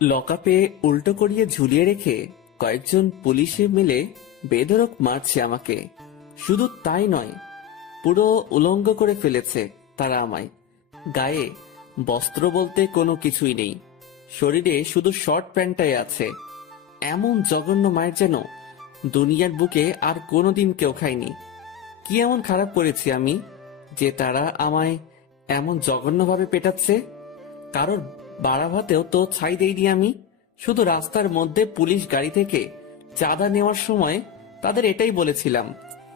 লকআপে উল্টো করিয়ে ঝুলিয়ে রেখে কয়েকজন পুলিশে মিলে বেধড়ক মারছে আমাকে। শুধু তাই নয়, পুরো উলঙ্গ করে ফেলেছে তারা আমায়। গায়ে বস্ত্র বলতে কোনো কিছুই নেই, শরীরে শুধু শর্ট প্যান্টটাই আছে। এমন জঘন্য মায়ের যেন দুনিয়ার বুকে আর কোনোদিন কেউ খায়নি। কি এমন খারাপ করেছি আমি যে তারা আমায় এমন জঘন্যভাবে পেটাচ্ছে? কারোর বাড়া ভাতেও তো ছাই দেইনি আমি। শুধু রাস্তার মধ্যে পুলিশ গাড়ি থেকে চাঁদা নেওয়ার সময় তাদের এটাই বলেছিলাম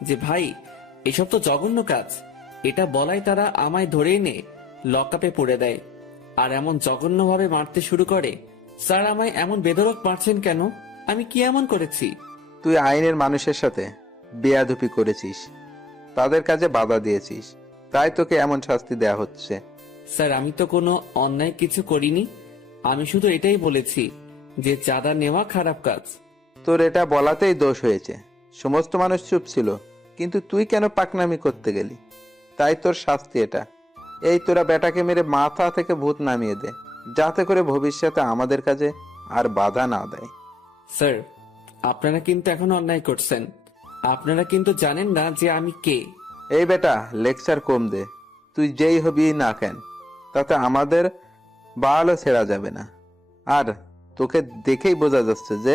যে ভাই, এসব তো জঘন্য কাজ। এটা বলাই তারা আমায় ধরে এনে লকআপে পুরে দেয় আর এমন জঘন্যভাবে মারতে শুরু করে। স্যার, আমায় এমন বেধড়ক মারছেন কেন? আমি কি এমন করেছি? তুই আইনের মানুষের সাথে বেয়াদবি করেছিস, তাদের কাজে বাধা দিয়েছিস, তাই তোকে এমন শাস্তি দেয়া হচ্ছে। স্যার, আমি তো কোনো অন্যায় কিছু করিনি। আমি শুধু এটাই বলেছি যে চাঁদা নেওয়া খারাপ কাজ। তোর এটা বলাতেই দোষ হয়েছে। সমস্ত মানুষ চুপ ছিল, কিন্তু তুই কেন পাকনামি করতে গেলি? তাই তোর শাস্তি এটা। এই তোরা বেটাকে মেরে মাথা থেকে ভূত নামিয়ে দে, যাতে করে ভবিষ্যতে আমাদের কাজে আর বাধা না দেয়। স্যার, আপনারা কিন্তু এখন অন্যায় করছেন। আপনারা কিন্তু জানেন না যে আমি কে। এই বেটা, লেকচার কম দে। তুই যেই হবি না কেন, তাতে আমাদের বালও ছেড়া যাবে না। আর তোকে দেখেই বোঝা যাচ্ছে যে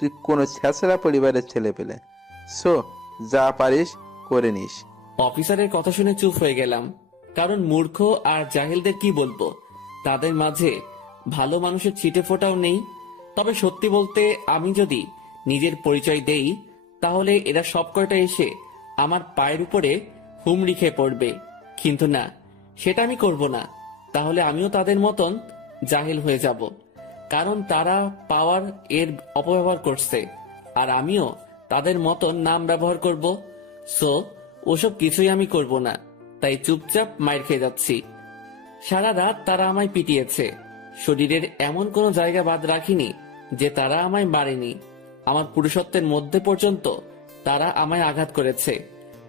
তুই কোনো ছেঁচড়া পরিবারের ছেলে পেলে। সো যা পারিস করে নিস। অফিসারের কথা শুনে চুপ হয়ে গেলাম, কারণ মূর্খ আর জাহিলদের কি বলবো, তাদের মাঝে ভালো মানুষের ছিটে ফোটাও নেই। তবে সত্যি বলতে, আমি যদি নিজের পরিচয় দেই তাহলে এরা সব কয়টা এসে আমার পায়ের উপরে হুমড়ি খেয়ে পড়বে। কিন্তু না, সেটা আমি করব না। তাহলে আমিও তাদের মতন জাহিল হয়ে যাব, কারণ তারা পাওয়ার এর অপব্যবহার করছে আর আমিও তাদের মতন নাম ব্যবহার করব। সো ওসব কিছুই আমি করব না, তাই চুপচাপ মাইর খেয়ে যাচ্ছি। সারা রাত তারা আমায় পিটিয়েছে, শরীরের এমন কোনো জায়গা বাদ রাখিনি যে তারা আমায় মারেনি। আমার পুরুষত্বের মধ্যে পর্যন্ত তারা আমায় আঘাত করেছে,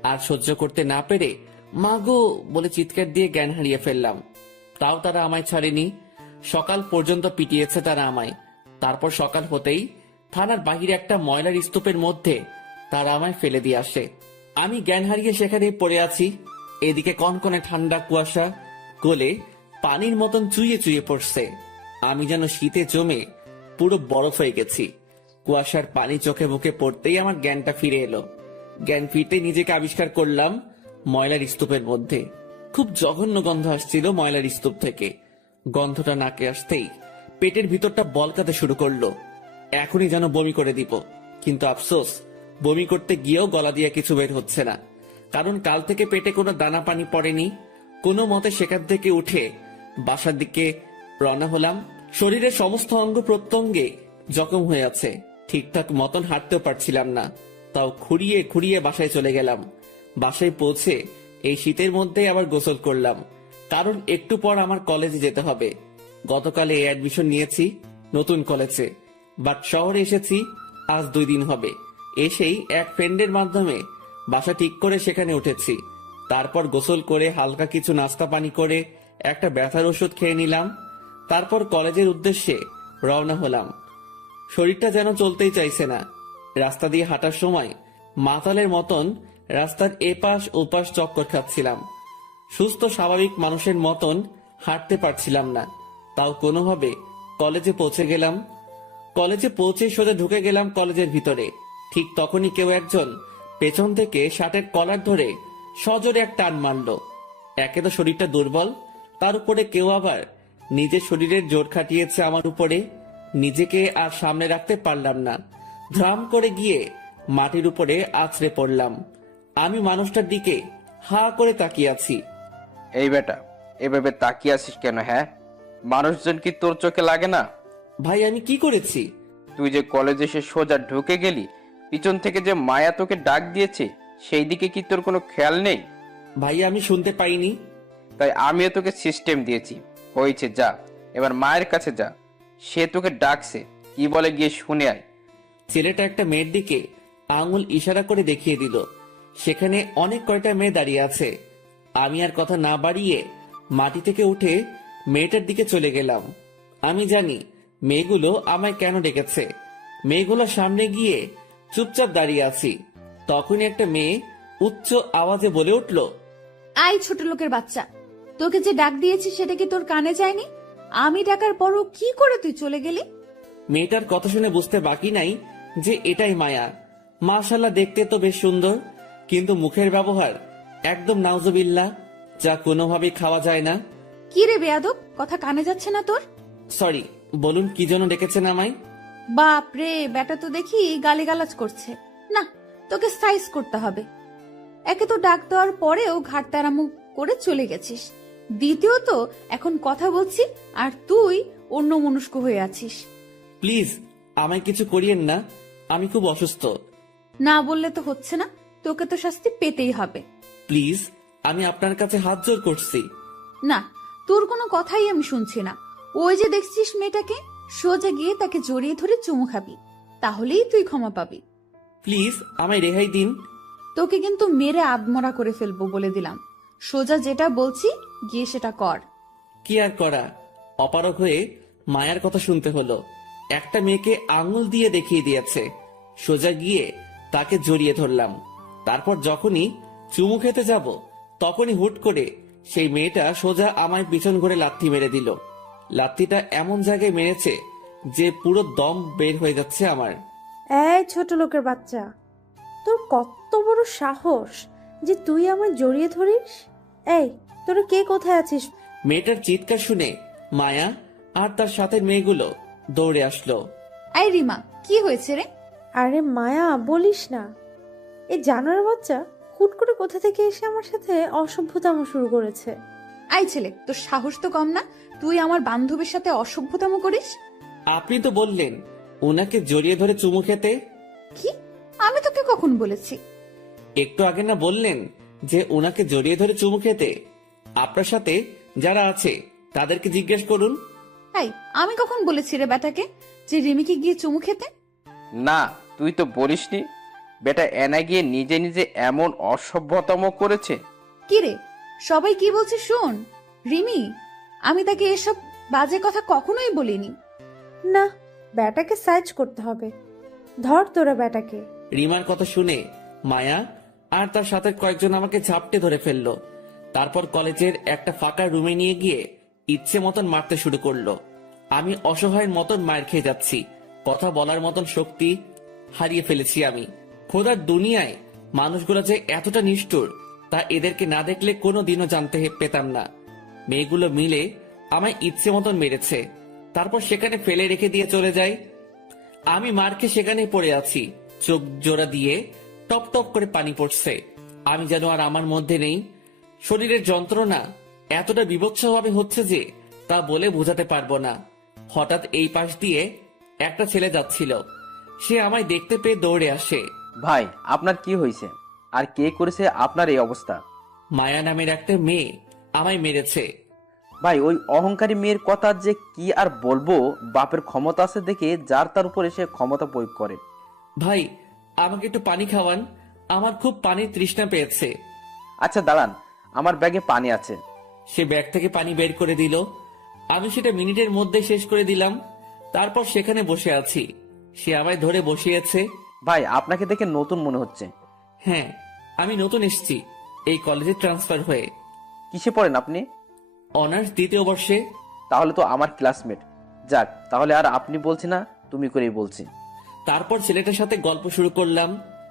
আর সহ্য করতে না পেরে মাগো বলে চিৎকার দিয়ে জ্ঞান হারিয়ে ফেললাম। তাও তারা আমায় ছাড়েনি। সকাল পর্যন্ত পিটিয়েছে তারা আমায়। তারপর সকাল হতেই থানার বাহিরে একটা ময়লার স্তূপের মধ্যে তারা আমায় ফেলে দিয়ে আসে। আমি জ্ঞান হারিয়ে সেখানে পড়ে আছি। এদিকে কনকনে ঠান্ডা কুয়াশা গলে পানির মতন চুইয়ে চুইয়ে পড়ছে। আমি যেন শীতে জমে পুরো বরফ হয়ে গেছি। কুয়াশার পানি চোখে মুখে পড়তেই আমার জ্ঞানটা ফিরে এলো। জ্ঞান ফিরতে নিজেকে আবিষ্কার করলাম ময়লার স্তূপের মধ্যে। খুব জঘন্য গন্ধ আসছিল ময়লার স্তূপ থেকে। গন্ধটা নাকে আসতেই পেটের ভিতরটা বলকাতে শুরু করলো। এখনই যেন বমি করে দিব, কিন্তু আফসোস, বমি করতে গিয়েও গলা দিয়ে কিছু বের হচ্ছে না, কারণ কাল থেকে পেটে কোনো দানা পানি পড়েনি। কোনো মতে সেখান থেকে উঠে বাসার দিকে রওনা হলাম। শরীরের সমস্ত অঙ্গ প্রত্যঙ্গে জখম হয়ে আছে, ঠিকঠাক মতন হাঁটতেও পারছিলাম না। তাও খুঁড়িয়ে খুঁড়িয়ে বাসায় চলে গেলাম। বাসায় পৌঁছে এই শীতের মধ্যে আবার গোসল করলাম, কারণ একটু পর আমার কলেজে যেতে হবে। গতকালে অ্যাডমিশন নিয়েছি নতুন কলেজে, বাট শহরে এসেছি আজ 2 দিন হবে। এসেই এক ফ্রেন্ডের মাধ্যমে বাসা ঠিক করে সেখানে উঠেছি। তারপর গোসল করে হালকা কিছু নাস্তা পানি করে একটা ব্যথার ওষুধ খেয়ে নিলাম। তারপর কলেজের উদ্দেশ্যে রওনা হলাম। শরীরটা যেন চলতেই চাইছে না। রাস্তা দিয়ে হাঁটার সময় মাতালের মতন রাস্তার এপাশ ওপাশ চক্কর খাচ্ছিলাম। সুস্থ স্বাভাবিক মানুষের মতন হাঁটতে পারছিলাম না। তাও কোনোভাবে কলেজে পৌঁছে গেলাম। কলেজে পৌঁছে সোজা ঢুকে গেলাম কলেজের ভিতরে। ঠিক তখনই কেউ একজন পেছন থেকে শার্টের কলার ধরে সজোরে এক টান মারল। একে তো শরীরটা দুর্বল, তার উপরে কেউ আবার নিজের শরীরের জোর খাটিয়েছে আমার উপরে। নিজেকে আর সামনে রাখতে পারলাম না, ধ্রাম করে গিয়ে মাটির উপরে আছড়ে পড়লাম। আমি মানুষটার দিকে হা করে তাকিয়ে আছি। এই বেটা, এভাবে তাকিয়ে আছিস কেন? হ্যাঁ, মানুষজন কি তোর চোখে লাগে না? ভাই, আমি কি করেছি? তুই যে কলেজে এসে সোজা ঢুকে গেলি, পিছন থেকে যে মায়া তোকে ডাক দিয়েছে সেই দিকে কি তোর কোনো খেয়াল নেই? ভাই, আমি শুনতে পাইনি। তাই আমিও তোকে সিস্টেম দিয়েছি। হয়েছে, যা এবার মায়ের কাছে যা, সে তোকে ডাকছে, কি বলে গিয়ে শুনে আয়। ছেলেটা একটা মেয়ের দিকে আঙুল ইশারা করে দেখিয়ে দিল। সেখানে অনেক কয়টা মেয়ে দাঁড়িয়ে আছে। আমি আর কথা না বাড়িয়ে মাটি থেকে উঠে মেয়েটার দিকে চলে গেলাম। আমি জানি মেয়েগুলো আমায় কেন ডেকেছে। মেয়েগুলোর সামনে গিয়ে চুপচাপ দাঁড়িয়ে আছি। তখনই একটা মেয়ে উচ্চ আওয়াজে বলে উঠল, আই ছোট লোকের বাচ্চা, তোকে যে ডাক দিয়েছি সেটা কি তোর কানে যায়নি? আমি ডাকার পরও কি করে তুই চলে গেলি? মেয়েটার কথা শুনে বুঝতে বাকি নাই যে এটাই মায়া। মাশাল্লাহ, দেখতে তো বেশ সুন্দর, কিন্তু মুখের ব্যবহার একদম নাউজুবিল্লাহ, যা কোনোভাবেই খাওয়া যায় না। কি রে বেয়াদব, কথা কানে যাচ্ছে না তোর? সরি, বলুন কি জন্য ডেকেছেন আমায়? বাপ রে, বেটা তো দেখি গালিগালাজ করছে। না, তোকে সাইজ করতে হবে। একে তো ডাক দেওয়ার পরেও ঘাট তারামু করে চলে গেছিস, দ্বিতীয়ত এখন কথা বলছি আর তুই অন্য মনস্ক হয়ে আছিস। প্লিজ আমায় কিছু করিয়েন না, আমি খুব অসুস্থ। না বললে তো হচ্ছে না, তোকে তো শাস্তি পেতেই হবে। প্লিজ, আমি আপনার কাছে হাত জোর করছি। না, তোর কোনো কথাই আমি শুনছি না। ওই যে দেখছিস মেয়েটাকে, সোজা গিয়ে তাকে জড়িয়ে ধরে চুমু খাবি, তাহলেই তুই ক্ষমা পাবি। প্লিজ আমায় রেহাই দিন। তোকে কিন্তু মেরে আদমরা করে ফেলবো বলে দিলাম। সোজা যেটা বলছি গিয়ে সেটা কর। কি আর করা, অপারগ হয়ে মায়ার কথা শুনতে হলো। একটা মেয়েকে আঙুল দিয়ে দেখিয়ে দিয়েছে, সোজা গিয়ে তাকে জড়িয়ে ধরলাম। তারপর যখনই চুমু খেতে যাব, তখনই হুট করে সেই মেয়েটা সোজা আমায় পিছন ঘুরে লাথি মেরে দিল। লাথিটা এমন জায়গায় মেরেছে যে পুরো দম বের হয়ে যাচ্ছে আমার। এই ছোট লোকের বাচ্চা, তোর কত বড় সাহস যে তুই আমায় জড়িয়ে ধরিস? এই, তোরা কে কোথায় আছিস? মেয়েটার চিৎকার শুনে মায়া আর তার সাথে মেয়েগুলো দৌড়ে আসলো। এই রিমা, কি হয়েছে রে? আরে মায়া, বলিস না, এই জানোয়ার বাচ্চা হুট করে কোথা থেকে এসে আমার সাথে অসভ্যতাম শুরু করেছে। আই ছেলে, তোর সাহস তো কম না, তুই আমার বান্ধবীর সাথে অসভ্যতম করিস। আপনি তো বললেন ওনাকে জড়িয়ে ধরে চুমু খেতে। কি? আমি তোকে কখন বলেছি? একটু আগে না বললেন যে ওনাকে জড়িয়ে ধরে চুমু খেতে? আপনার সাথে যারা আছে তাদেরকে জিজ্ঞেস করুন। এই, আমি কখন বলেছি রে বেটাকে যে রিমিকে গিয়ে চুমু খেতে? না, তুই তো বলিসনি। বেটা এনা গিয়ে নিজে নিজে এমন অসভ্যতম করেছে। কি রে, সবাই কি বলছে শোন। রিমি, আমি তাকে এসব বাজে কথা কখনোই বলিনি। না, ব্যাটাকে সাইজ করতে হবে। ধর তোরা ব্যাটাকে। রিমার কথা শুনে মায়া আর তার সাথে কয়েকজন আমাকে ঝাপটে ধরে ফেললো। তারপর কলেজের একটা ফাঁকা রুমে নিয়ে গিয়ে ইচ্ছে মতন মারতে শুরু করলো। আমি অসহায়ের মতন মার খেয়ে যাচ্ছি, কথা বলার মতন শক্তি হারিয়ে ফেলেছি আমি। খোদার দুনিয়ায় মানুষগুলো যে এতটা নিষ্ঠুর তা এদেরকে না দেখলে কোনো দিনও জানতে পেতাম না। মেয়েগুলো মিলে আমায় ইচ্ছে মতন মেরেছে, তারপর সেখানে ফেলে রেখে দিয়ে চলে যায়। আমি মার খেয়ে সেখানেই পড়ে আছি, চোখ জোড়া দিয়ে টপ টপ করে পানি পড়ছে। আমি যেন আর আমার মধ্যে নেই। শরীরের যন্ত্রণা এতটা বিভৎসভাবে হচ্ছে যে তা বলে বোঝাতে পারবো না। হঠাৎ এই পাশ দিয়ে একটা ছেলে যাচ্ছিল, সে আমায় দেখতে পেয়ে দৌড়ে আসে। ভাই, আপনার কি হয়েছে? আর কে করেছে আপনার এই অবস্থা? মায়া নামের একটা মেয়ে আমায় মেরেছে। ভাই, ওই অহংকারী মেয়ের কথা যে কি আর বলবো। বাপের ক্ষমতা আছে দেখে যার তার উপরে সে ক্ষমতা প্রয়োগ করে। ভাই, আমাকে একটু পানি খাওয়ান, আমার খুব পানির তৃষ্ণা পেয়েছে। আচ্ছা দাঁড়ান, আমার ব্যাগে পানি আছে। সে ব্যাগ থেকে পানি বের করে দিল। আমি সেটা মিনিটের মধ্যে শেষ করে দিলাম। তারপর সেখানে বসে আছি, সে আমায় ধরে বসিয়েছে। ভাই, আপনাকে দেখে নতুন মনে হচ্ছে। হ্যাঁ, আমি নতুন এসেছি এই কলেজে ট্রান্সফার হয়ে। কিসে পড়েন আপনি? অনার্স দ্বিতীয় বর্ষে। তাহলে তো আমার ক্লাসমেট। যাক, তাহলে আর আপনি বলছি না, তুমি করেই বলছি। তারপর ছেলেটার সাথে গল্প শুরু করলাম।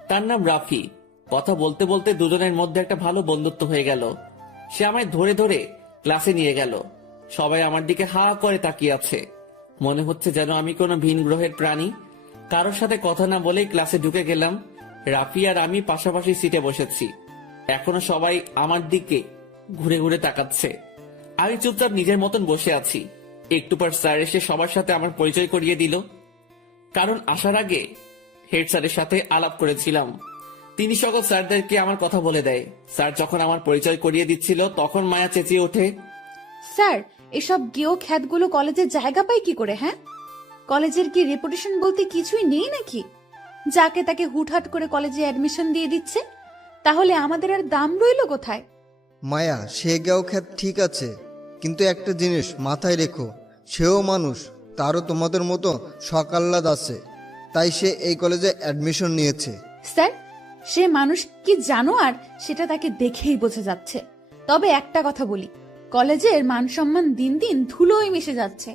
তার নাম রাফি। কথা বলতে বলতে দুজনের মধ্যে একটা ভালো বন্ধুত্ব হয়ে গেল। সে আমায় ধরে ধরে ক্লাসে নিয়ে গেল। সবাই আমার দিকে হা করে তাকিয়ে আছে, মনে হচ্ছে যেন আমি কোনো ভিন গ্রহের প্রাণী। কারোর সাথে কথা না বলেই ক্লাসে ঢুকে গেলাম। রাফি আর আমি পাশাপাশি সিটে বসেছি। এখনো সবাই আমার দিকে ঘুরে ঘুরে তাকাচ্ছে। আমি চুপচাপ নিজের মতন বসে আছি। একটু পর স্যার এসে সবার সাথে আমার পরিচয় করিয়ে দিল। কারণ আসার আগে হেড স্যারের সাথে আলাপ করেছিলাম। তিনি সকল স্যারদেরকে আমার কথা বলে দেয়। স্যার যখন আমার পরিচয় করিয়ে দিচ্ছিল তখন মায়া চেঁচিয়ে ওঠে, স্যার, এসব গেও খ্যাতগুলো কলেজের জায়গা পায় কি করে? হ্যাঁ, কলেজের কি রেপুটেশন বলতে কিছুই নেই নাকি? যাকে তাকে হুটহাট করে কলেজে অ্যাডমিশন দিয়ে দিচ্ছে, তাহলে আমাদের আর দাম রইল কোথায়? মায়া, সে গেও খ্যাত ঠিক আছে, কিন্তু একটা জিনিস মাথায় রেখো, সেও মানুষ, তারও তোমাদের মতো শখ আহ্লাদ আছে, তাই সে এই কলেজে অ্যাডমিশন নিয়েছে। স্যার, সে মানুষ কি জানো, আর সেটা তাকে দেখেই বোঝা যাচ্ছে। তবে একটা কথা বলি, কলেজের মান সম্মান দিন দিন ধুলোয় মিশে যাচ্ছে,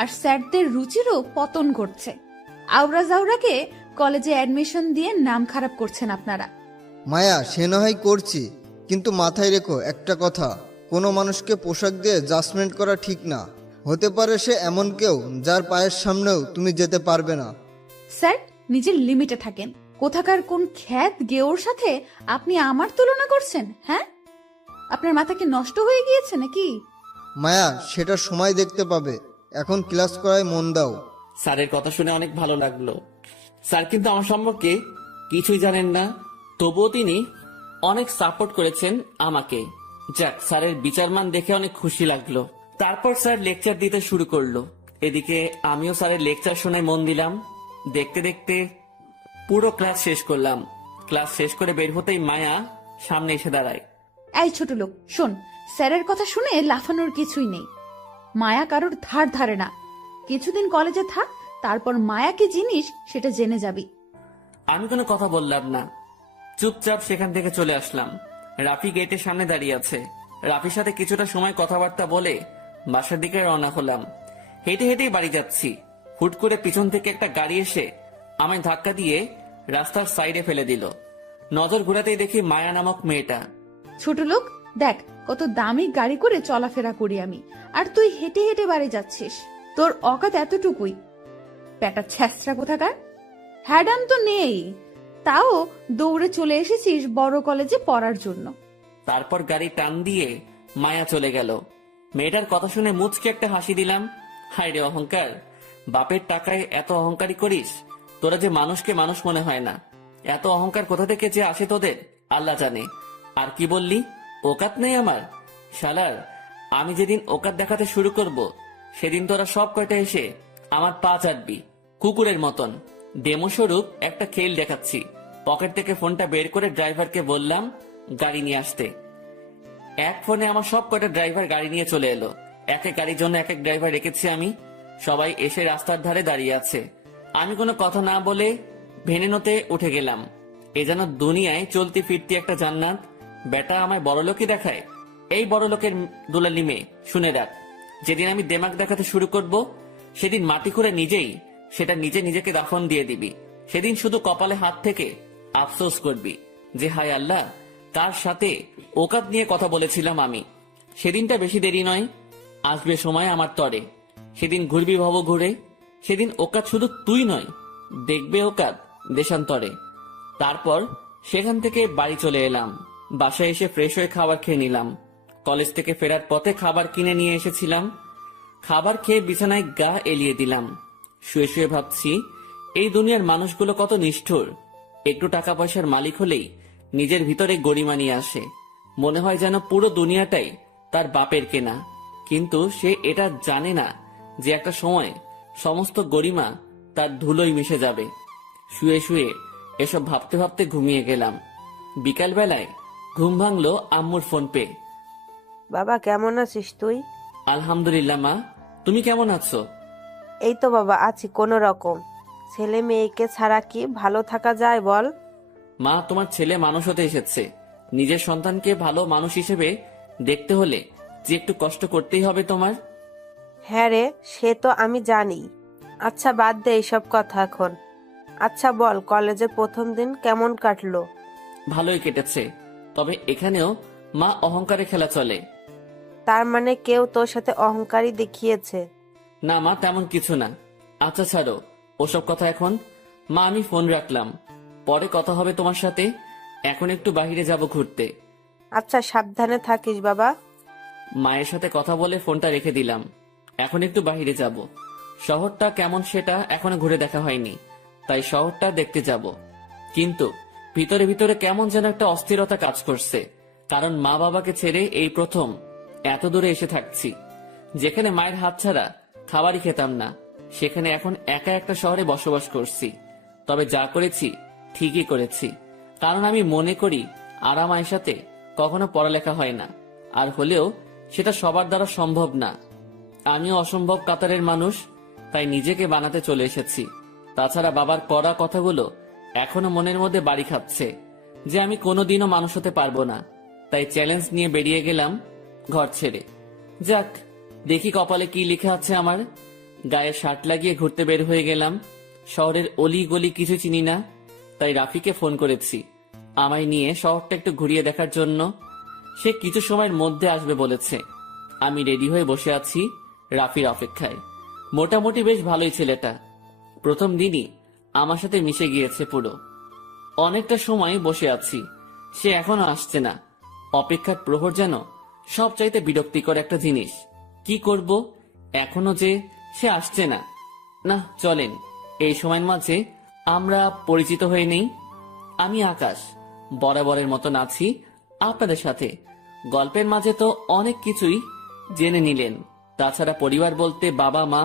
আর স্যারদের রুচিরও পতন ঘটছে। আওরা জাওরাকে কলেজে অ্যাডমিশন দিয়ে নাম খারাপ করছেন আপনারা। মায়া, সে না হয় করছি, কিন্তু মাথায় রেখো একটা কথা, কোনো মানুষকে পোশাক দিয়ে জাজমেন্ট করা ঠিক না। হতে পারে সে এমন কেউ যার পায়ের সামনেও তুমি যেতে পারবে না। স্যার, নিজের লিমিটে থাকেন। কোথাকার কোন খ্যাত গেওর সাথে আপনি আমার তুলনা করছেন? হ্যাঁ, আপনার মাথা কি নষ্ট হয়ে গিয়েছে নাকি? মায়া, সেটা সময় দেখতে পাবে, এখন ক্লাস করায় মন দাও। স্যারের কথা শুনে অনেক ভালো লাগলো। স্যার কিন্তু আমার সম্পর্কে কিছুই জানেন না, তবুও তিনি অনেক সাপোর্ট করেছেন আমাকে। যাক, স্যারের বিচারমান দেখে অনেক খুশি লাগলো। তারপর স্যার লেকচার দিতে শুরু করলো। এদিকে আমিও স্যারের লেকচার শোনায় মন দিলাম। দেখতে দেখতে পুরো ক্লাস শেষ করলাম। ক্লাস শেষ করে বের হতেই মায়া সামনে এসে দাঁড়ায়। এই ছোট লোক, শোন, স্যারের কথা শুনে লাফানোর কিছুই নেই। মায়া কারোর ধার ধারে না। কিছুদিন কলেজে থাক, তারপর মায়া কি জিনিস সেটা জেনে যাবি। আমি কোনো কথা বললাম না, চুপচাপ সেখান থেকে চলে আসলাম। রাফি গেটের সামনে দাঁড়িয়ে আছে। রাফির সাথে কিছুটা সময় কথাবার্তা বলে বাসার দিকে রওনা হলাম। হেঁটে হেঁটেই বাড়ি যাচ্ছি, হুট করে পিছন থেকে একটা গাড়ি এসে আমায় ধাক্কা দিয়ে রাস্তার সাইডে ফেলে দিল। নজর ঘুরাতেই দেখি মায়া নামক মেয়েটা। ছোট লোক, দেখ কত দামি গাড়ি করে চলাফেরা করি আমি, আর তুই হেঁটে হেঁটে বাড়ি যাচ্ছিস। তোর অকাত এতটুকুই? পেটা ছ্যাঁচড়া কোথাকার। হ্যাডান তো নেই, তাও দৌড়ে চলে এসেছিস বড় কলেজে পড়ার জন্য। তারপর গাড়ি টান দিয়ে মায়া চলে গেল। মেয়েটার কথা শুনে মুচকে একটা হাসি দিলাম। হায় রে অহংকার, বাপের টাকায় এত অহংকারী করিস, তোরা যে মানুষকে মানুষ মনে হয় না। এত অহংকার কোথা থেকে যে আসে তোদের আল্লাহ জানে। আর কি বললি, ওকাত নেই আমার? শালার, আমি যেদিন ওকাত দেখাতে শুরু করব, সেদিন তোরা সব কয়টা এসে আমার পা চাটবি কুকুরের মতন। ডেমোস্বরূপ একটা খেল দেখাচ্ছি। পকেট থেকে ফোনটা বের করে ড্রাইভারকে বললাম গাড়ি নিয়ে আসতে। এক ফোনে আমার সব কয়টা ড্রাইভার গাড়ি নিয়ে চলে এলো। এক এক গাড়ির জন্য এক এক ড্রাইভার রেখেছি আমি। সবাই এসে রাস্তার ধারে দাঁড়িয়ে আছে। আমি কোনো কথা না বলে ভেনেনোতে উঠে গেলাম। এ যেন দুনিয়ায় চলতি ফিরতি একটা জান্নাত। বেটা আমায় বড়লোকই দেখায়। এই বড়লোকের দুলালি মেয়ে, শুনে রাখ, যেদিন আমি দেমাগ দেখাতে শুরু করব, সেদিন মাটি খুঁড়ে নিজেই সেটা নিজে নিজেকে দাফন দিয়ে দিবি। সেদিন শুধু কপালে হাত থেকে আফসোস করবি যে হায় আল্লাহ, কার সাথে ওকাত নিয়ে কথা বলেছিলাম আমি। সেদিনটা বেশি দেরি নয়, আসবে সময় আমার তরে। সেদিন ঘুরবি ভব ঘুরে। সেদিন ওকাত শুধু তুই নয়, দেখবে ওকাত দেশান্তরে। তারপর সেখান থেকে বাড়ি চলে এলাম। বাসায় এসে ফ্রেশ হয়ে খাবার খেয়ে নিলাম। কলেজ থেকে ফেরার পথে খাবার কিনে নিয়ে এসেছিলাম। খাবার খেয়ে বিছানায় গা এলিয়ে দিলাম। শুয়ে শুয়ে ভাবছি, এই দুনিয়ার মানুষগুলো কত নিষ্ঠুর। একটু টাকা পয়সার মালিক হলেই নিজের ভিতরে গরিমা নিয়ে আসে। মনে হয় যেন পুরো দুনিয়াটাই তার বাপের কেনা। কিন্তু সে এটা জানে না যে একটা সময় সমস্ত গরিমা তার ধুলোয় মিশে যাবে। শুয়ে শুয়ে এসব ভাবতে ভাবতে ঘুমিয়ে গেলাম। বিকাল বেলায় ঘুম ভাঙলো আম্মুর ফোন পেয়ে। বাবা, কেমন আছিস তুই? আলহামদুলিল্লাহ মা, তুমি কেমন আছো? এই তো বাবা, আছি কোনো রকম। ছেলে মেয়েকে ছাড়া কি ভালো থাকা যায় বল? মা, তোমার ছেলে মানুষ হতে এসেছে। নিজের সন্তানকে ভালো মানুষ হিসেবে দেখতে হলে যে একটু কষ্ট করতেই হবে তোমার। হ্যাঁ রে, সে তো আমি জানি। আচ্ছা, বাদ দে এইসব কথা এখন। আচ্ছা বল, কলেজের প্রথম দিন কেমন কাটলো? ভালোই কেটেছে, তবে এখানেও মা অহংকারে খেলা চলে। তার মানে কেউ তোর সাথে অহংকারী দেখিয়েছে? না মা, তেমন কিছু না। আচ্ছা ছাড়ো ওসব কথা এখন। মা, আমি ফোন রাখলাম, পরে কথা হবে তোমার সাথে। এখন একটু বাইরে যাব ঘুরতে। আচ্ছা, সাবধানে থাকিস বাবা। মায়ের সাথে কথা বলে ফোনটা রেখে দিলাম। এখন একটু বাইরে যাব। শহরটা কেমন সেটা এখনো ঘুরে দেখা হয়নি, তাই শহরটা দেখতে যাব। কিন্তু ভিতরে ভিতরে কেমন যেন একটা অস্থিরতা কাজ করছে। কারণ মা বাবাকে ছেড়ে এই প্রথম এত দূরে এসে থাকছি। যেখানে মায়ের হাত ছাড়া খাবারই খেতাম না, সেখানে এখন একা একটা শহরে বসবাস করছি। তবে যা করেছি ঠিকই করেছি, কারণ আমি মনে করি আরাম আয়েশাতে কখনো পড়ালেখা হয় না। আর হলেও সেটা সবার দ্বারা সম্ভব না। আমিও অসম্ভব কাতারের মানুষ, তাই নিজেকে বানাতে চলে এসেছি। তাছাড়া বাবার কড়া কথাগুলো এখনো মনের মধ্যে বাড়ি খাচ্ছে যে আমি কোনোদিনও মানুষ হতে পারবো না। তাই চ্যালেঞ্জ নিয়ে বেরিয়ে গেলাম ঘর ছেড়ে। যাক, দেখি কপালে কি লেখা আছে আমার। গায়ে শার্ট লাগিয়ে ঘুরতে বের হয়ে গেলাম। শহরের অলি গলি কিছু চিনি না, তাই রাফিকে ফোন করেছি আমায় নিয়ে শহরটা একটু ঘুরিয়ে দেখার জন্য। সে কিছু সময়ের মধ্যে আসবে বলেছে। আমি রেডি হয়ে বসে আছি রাফির অপেক্ষায়। মোটামুটি বেশ ভালোই ছেলেটা। প্রথম দিনই আমার সাথে মিশে গিয়েছে পুরো। অনেকটা সময় বসে আছি, সে এখনো আসছে না। অপেক্ষার প্রহর যেন সবচাইতে বিরক্তিকর একটা জিনিস। কি করব এখনো যে সে আসছে না। না চলেন, এই সময়ের মাঝে আমরা পরিচিত হয়ে নেই। আমি আকাশ, বরাবরের মতন আছি আপনাদের সাথে। গল্পের মাঝে তো অনেক কিছুই জেনে নিলেন। তাছাড়া পরিবার বলতে বাবা মা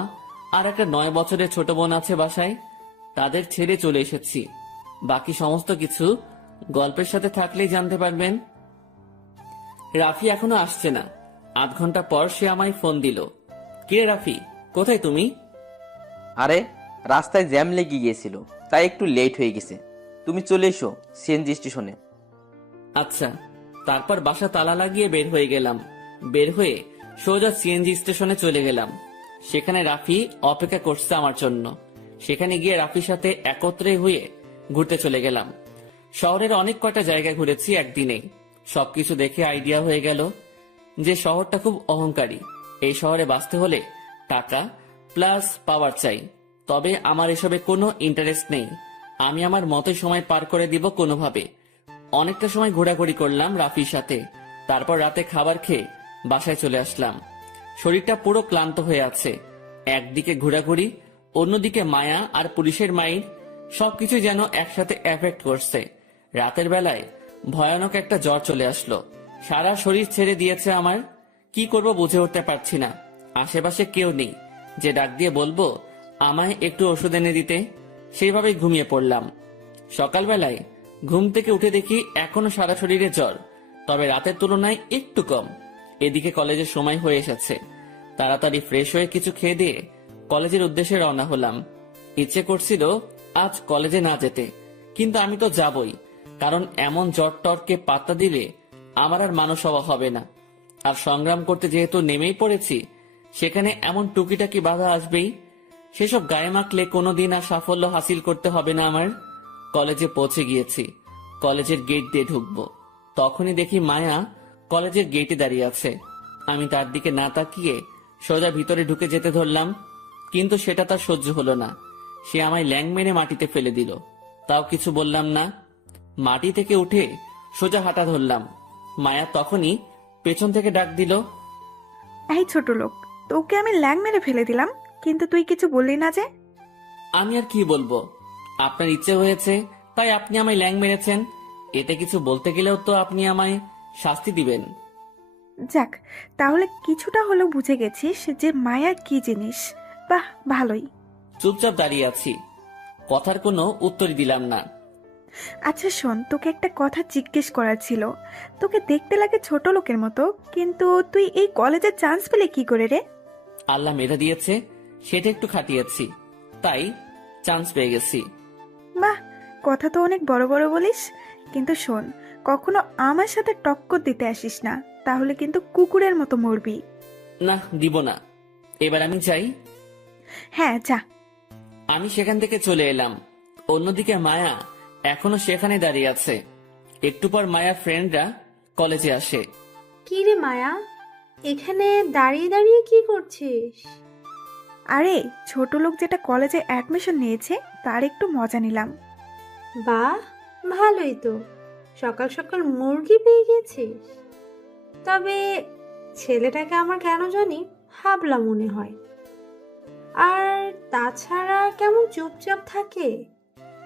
আর একটা 9 বছরের ছোট বোন আছে বাসায়, তাদের ছেড়ে চলে এসেছি। বাকি সমস্ত কিছু গল্পের সাথে থাকলেই জানতে পারবেন। রাফি এখনো আসছে না। আধ ঘন্টা পর সে আমায় ফোন দিল। কে রাফি, কোথায় তুমি? আরে রাস্তায় জ্যাম লেগে গিয়েছিল, তাই একটু লেট হয়ে গেছে। তুমি চলে এসো সিএনজি স্টেশনে। আচ্ছা। তারপর বাসা তালা লাগিয়ে বের হয়ে গেলাম। বের হয়ে সোজা সিএনজি স্টেশনে চলে গেলাম। সেখানে রাফি অপেক্ষা করছে আমার জন্য। সেখানে গিয়ে রাফির সাথে একত্রে হয়ে ঘুরতে চলে গেলাম। শহরের অনেক কয়টা জায়গা ঘুরেছি একদিনেই। সবকিছু দেখে আইডিয়া হয়ে গেল যে শহরটা খুব অহংকারী। এই শহরে বাঁচতে হলে টাকা প্লাস পাওয়ার চাই। তবে আমার এসবে কোনো ইন্টারেস্ট নেই। আমি আমার মতো সময় পার করে দিব কোনোভাবে। অনেকটা সময় ঘোরাঘুরি করলাম রাফির সাথে। তারপর রাতে খাবার খেয়ে বাসায় চলে আসলাম। শরীরটা পুরো ক্লান্ত হয়ে আছে। একদিকে ঘোরাঘুরি, অন্যদিকে মায়া আর পুলিশের মাইর, সবকিছু যেন একসাথে এফেক্ট করছে। রাতের বেলায় ভয়ানক একটা জ্বর চলে আসলো। সারা শরীর ছেড়ে দিয়েছে আমার। কি করব বুঝে উঠতে পারছি না। আশেপাশে কেউ নেই যে ডাক দিয়ে বলবো আমায় একটু ওষুধ এনে দিতে। সেইভাবেই ঘুমিয়ে পড়লাম। সকালবেলায় ঘুম থেকে উঠে দেখি এখনো সারা শরীরে জ্বর, তবে রাতের তুলনায় একটু কম। এদিকে কলেজের সময় হয়ে এসেছে। তাড়াতাড়ি ফ্রেশ হয়ে কিছু খেয়ে দিয়ে কলেজের উদ্দেশ্যে রওনা হলাম। ইচ্ছে করছিল আজ কলেজে না যেতে, কিন্তু আমি তো যাবই। কারণ এমন জ্বর টরকে পাত্তা দিলে আমার আর মানুষ হওয়া হবে না। আর সংগ্রাম করতে যেহেতু নেমেই পড়েছি, সেখানে এমন টুকিটাকি বাধা আসবেই। সেসব গায়ে মাখলে কোনোদিন আর সাফল্য হাসিল করতে হবে না আমার। কলেজে পৌঁছে গিয়েছি। কলেজের গেট দিয়ে ঢুকবো, তখনই দেখি মায়া কলেজের গেটে দাঁড়িয়ে আছে। আমি তার দিকে না তাকিয়ে সোজা ভিতরে ঢুকে যেতে ধরলাম, কিন্তু সেটা তার সহ্য হলো না। সে আমায় ল্যাং মেরে মাটিতে ফেলে দিল। তাও কিছু বললাম না। মাটি থেকে উঠে সোজা হাঁটা ধরলাম। মায়া তখনই পেছন থেকে ডাক দিল, এই ছোট লোক, তোকে আমি ল্যাং মেরে ফেলে দিলাম, কিন্তু তুই কিছু বললি না যে? আমি আর কি বলবো? আপনার ইচ্ছে হয়েছে তাই আপনি আমায় ল্যাং মেরেছেন। এতে কিছু বলতে গেলেও তো আপনি আমায় শাস্তি দিবেন। যাক, তাহলে কিছুটা হলেও বুঝে গেছিস যে মায়া কি জিনিস। বাহ, ভালোই। চুপচাপ দাঁড়িয়ে আছি, কথার কোনো উত্তরই দিলাম না। আচ্ছা শোন, তোকে একটা কথা জিজ্ঞেস করার ছিল। তোকে দেখতে লাগে ছোট লোকের মতো, কিন্তু তুই এই কলেজে চান্স পেলে কি করে রে? আল্লাহ মেধা দিয়েছে, সেটা একটু খাটিয়েছি, তাই চান্স পেয়ে গেছি। বাহ, কথা তো অনেক বড় বড় বলিস। কিন্তু শোন, কখনো আমার সাথে টক্কর দিতে আসিস না, তাহলে কিন্তু কুকুরের মতো মরবি। না, দিব না। এবার আমি যাই। হ্যাঁ, যা। আমি সেখান থেকে চলে এলাম। অন্যদিকে মায়া এখনো সেখানে দাঁড়িয়ে আছে। একটু পর মায়ার ফ্রেন্ডরা কলেজে আসে। কি রে মায়া, এখানে দাঁড়িয়ে দাঁড়িয়ে কি করছিস? আরে ছোট লোক যেটা কলেজে অ্যাডমিশন নিয়েছে, তার একটু মজা নিলাম। বাহ, ভালোই তো। সকাল সকাল মুরগি পেয়ে গেছিস। তবে ছেলেটাকে আমার কেন জানি হাবলা মনে হয়। আর তাছাড়া কেমন চুপচাপ থাকে।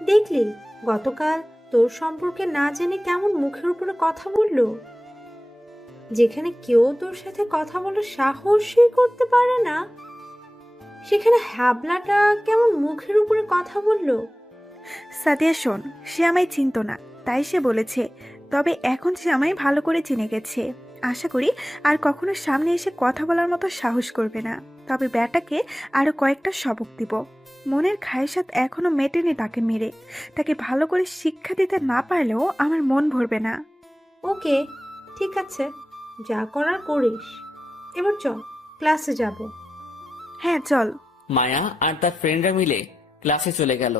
দেখলি গতকাল তোর সম্পর্কে না জেনে কেমন মুখের উপরে কথা বললো। যেখানে কেউ তোর সাথে কথা বলার সাহসই করতে পারে না, সেখানে হ্যাবলাটা কেমন মুখের উপরে কথা বললো। সাদিয়া শোন, সে আমায় চিনত না, তাই সে বলেছে। তবে এখন সে আমায় ভালো করে চিনে গেছে। আশা করি আর কখনো সামনে এসে কথা বলার মতো সাহস করবে না। তবে ব্যাটাকে আরো কয়েকটা সবক দিব। মনের খায়সাত এখনো মেটেনি তাকে মেরে। তাকে ভালো করে শিক্ষা দিতে না পারলেও আমার মন ভরবে না। ওকে, ঠিক আছে, যা করার করিস। এবার চল, ক্লাসে যাব। হ্যাঁ চল। মায়া আর তার ফ্রেন্ডরা মিলে ক্লাসে চলে গেল।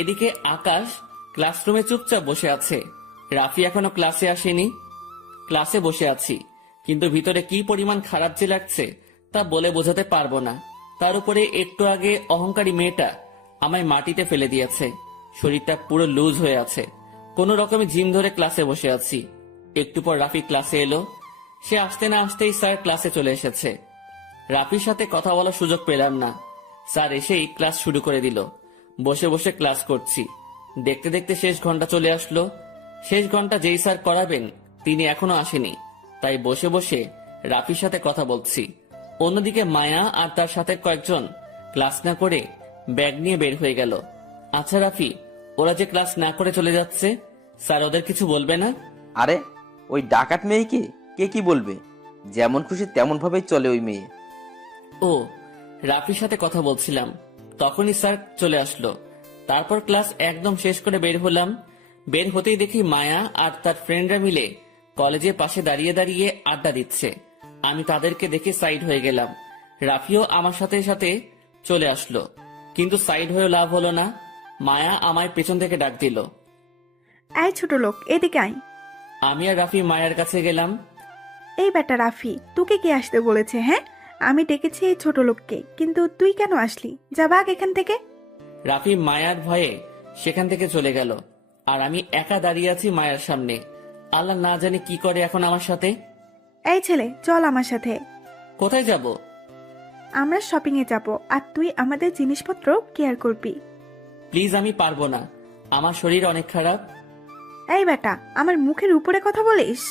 এদিকে আকাশ ক্লাসরুমে চুপচাপ বসে আছে। রাফি এখনো ক্লাসে আসেনি। ক্লাসে বসে আছি, কিন্তু ভিতরে কি পরিমাণ খারাপ যে লাগছে তা বলে বোঝাতে পারবো না। তার উপরে একটু আগে অহংকারী মেয়েটা আমায় মাটিতে ফেলে দিয়েছে। শরীরটা পুরো লুজ হয়ে আছে। কোনো রকমে জিম ধরে ক্লাসে বসে আছি। একটু পর রাফি ক্লাসে এলো। সে আসতে না আসতেই স্যার ক্লাসে চলে এসেছে। রাফির সাথে কথা বলার সুযোগ পেলাম না। স্যার এসেই ক্লাস শুরু করে দিল। বসে বসে ক্লাস করছি। দেখতে দেখতে শেষ ঘন্টা চলে আসলো। শেষ ঘন্টা যেই স্যার করাবেন তিনি এখনো আসেনি, তাই বসে বসে রাফির সাথে কথা বলছি। অন্যদিকে মায়া আর তার সাথে কয়েকজন ক্লাস না করে ব্যাগ নিয়ে বের হয়ে গেল। আচ্ছা রাফি, ওরা যে ক্লাস না করে চলে যাচ্ছে, স্যার ওদের কিছু বলবে না? আরে ওই ডাকাত মেয়েকে কে কি বলবে? যেমন খুশি তেমন ভাবেই চলে ওই মেয়ে। ও, রাফির সাথে কথা বলছিলাম, তখনই স্যার চলে আসলো। তারপর ক্লাস একদম শেষ করে বের হলাম। বের হতেই দেখি মায়া আর তার ফ্রেন্ডরা মিলে কলেজের পাশে দাঁড়িয়ে দাঁড়িয়ে আড্ডা দিচ্ছে। আমি তাদেরকে দেখে সাইড হয়ে গেলাম। রাফিও আমার সাথে সাথে চলে আসলো, কিন্তু সাইড হয়ে লাভ হলো না। মায়া আমায় পেছন থেকে ডাক দিল। এই ছোট লোক, এদিকে আয়। আমি আর রাফি মায়ার কাছে গেলাম। এই বেটা রাফি, তোকে কে আসতে বলেছে? হ্যাঁ, আমি ডেকেছি এই ছোট লোককে, কিন্তু তুই কেন আসলি? যা ভাগ এখান থেকে। রাফি মায়ার ভয়ে সেখান থেকে চলে গেল, আর আমি একা দাঁড়িয়ে আছি মায়ার সামনে। আল্লাহ না জানে কি করে এখন আমার সাথে। এই ছেলে, চল আমার সাথে। কোথায় যাব? আমরা শপিং এ যাব, আর তুই আমাদের জিনিসপত্র কেয়ার করবি। প্লিজ, আমি পারবো না, আমার শরীর অনেক খারাপ। এই বেটা, আমার মুখের উপরে কথা বলিস?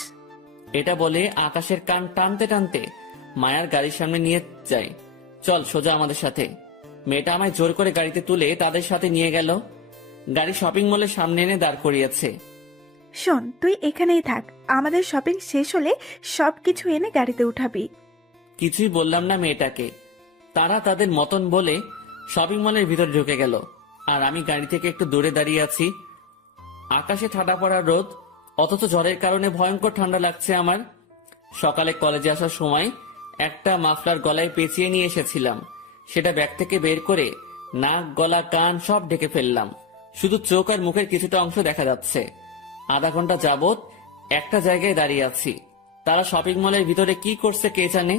এটা বলে আকাশের কান টানতে টানতে মায়ার গাড়ির সামনে নিয়ে যায়। চল সোজা আমাদের সাথে। মেয়েটা আমায় জোর করে গাড়িতে তুলে তাদের সাথে নিয়ে গেল। গাড়ি শপিং মলের সামনে এনে দাঁড় করিয়েছে। শোন, তুই এখানেই থাক, আমাদের শপিং শেষ হলে সবকিছু এনে গাড়িতে উঠাবি। কিছুই বললাম না মেয়েটাকে। তারা তাদের মতন বলে শপিং মলের ভিতর ঢুকে গেল, আর আমি গাড়ি থেকে একটু দূরে দাঁড়িয়ে আছি। আকাশে ঠাডা পড়া রোদ, অথচ ঝড়ের কারণে ভয়ঙ্কর ঠান্ডা লাগছে আমার। সকালে কলেজে আসার সময় একটা মাফলার গলায় পেঁচিয়ে নিয়ে এসেছিলাম। সেটা ব্যাগ থেকে বের করে নাক, গলা, কান সব ঢেকে ফেললাম। শুধু চোখ আর মুখের কিছুটা অংশ দেখা যাচ্ছে। আধা ঘন্টা যাবত একটা জায়গায় দাঁড়িয়ে আছি। তারা শপিং মলের ভিতরে কি করছে কে জানে।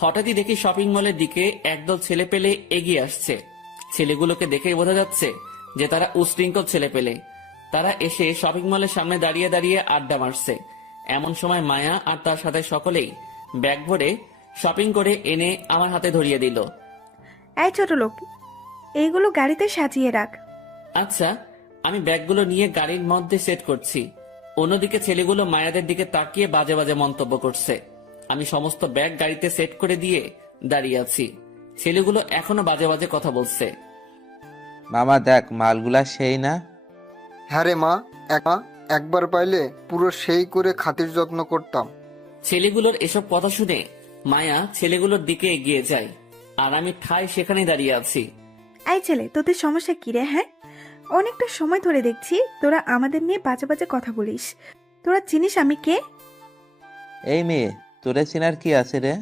হঠাৎই দেখি শপিং মলের দিকে একদল ছেলে পেলে এগিয়ে আসছে। ছেলেগুলোকে দেখেই বোঝা যাচ্ছে যে তারা উশৃঙ্খল ছেলে পেলে। তারা এসে শপিং মলের সামনে দাঁড়িয়ে দাঁড়িয়ে আড্ডা মারছে। এমন সময় মায়া আর তার সাথে সকলেই ব্যাগ ভরে শপিং করে এনে আমার হাতে ধরিয়ে দিল। এই ছোট লোক, এইগুলো গাড়িতে সাজিয়ে রাখ। আচ্ছা, আমি ব্যাগগুলো নিয়ে গাড়ির মধ্যে সেট করছি। অন্যদিকে ছেলেগুলো মায়াদের দিকে তাকিয়ে বাজে বাজে মন্তব্য করছে। আমি সমস্ত ব্যাগ গাড়িতে সেট করে দিয়ে দাঁড়িয়ে আছি। ছেলেগুলো এখনো বাজে বাজে কথা বলছে। মামা দেখ, মালগুলা সেই না? হ্যাঁ রে মা, একবার পাইলে পুরো সেই করে খাতির যত্ন করতাম। ছেলেগুলোর এসব কথা শুনে মায়া ছেলেগুলোর দিকে এগিয়ে যায়, আর আমি ঠায় সেখানে দাঁড়িয়ে আছি। এই ছেলে, তোদের সমস্যা কি রে? হ্যাঁ, অনেকটা সময় ধরে দেখছি তোরা আমাদের নিয়ে বাজে বাজে কথা বলিস। তোরা চিনিস আমি কে? এই মেয়ে, তোরে চিনার কি আছে রে?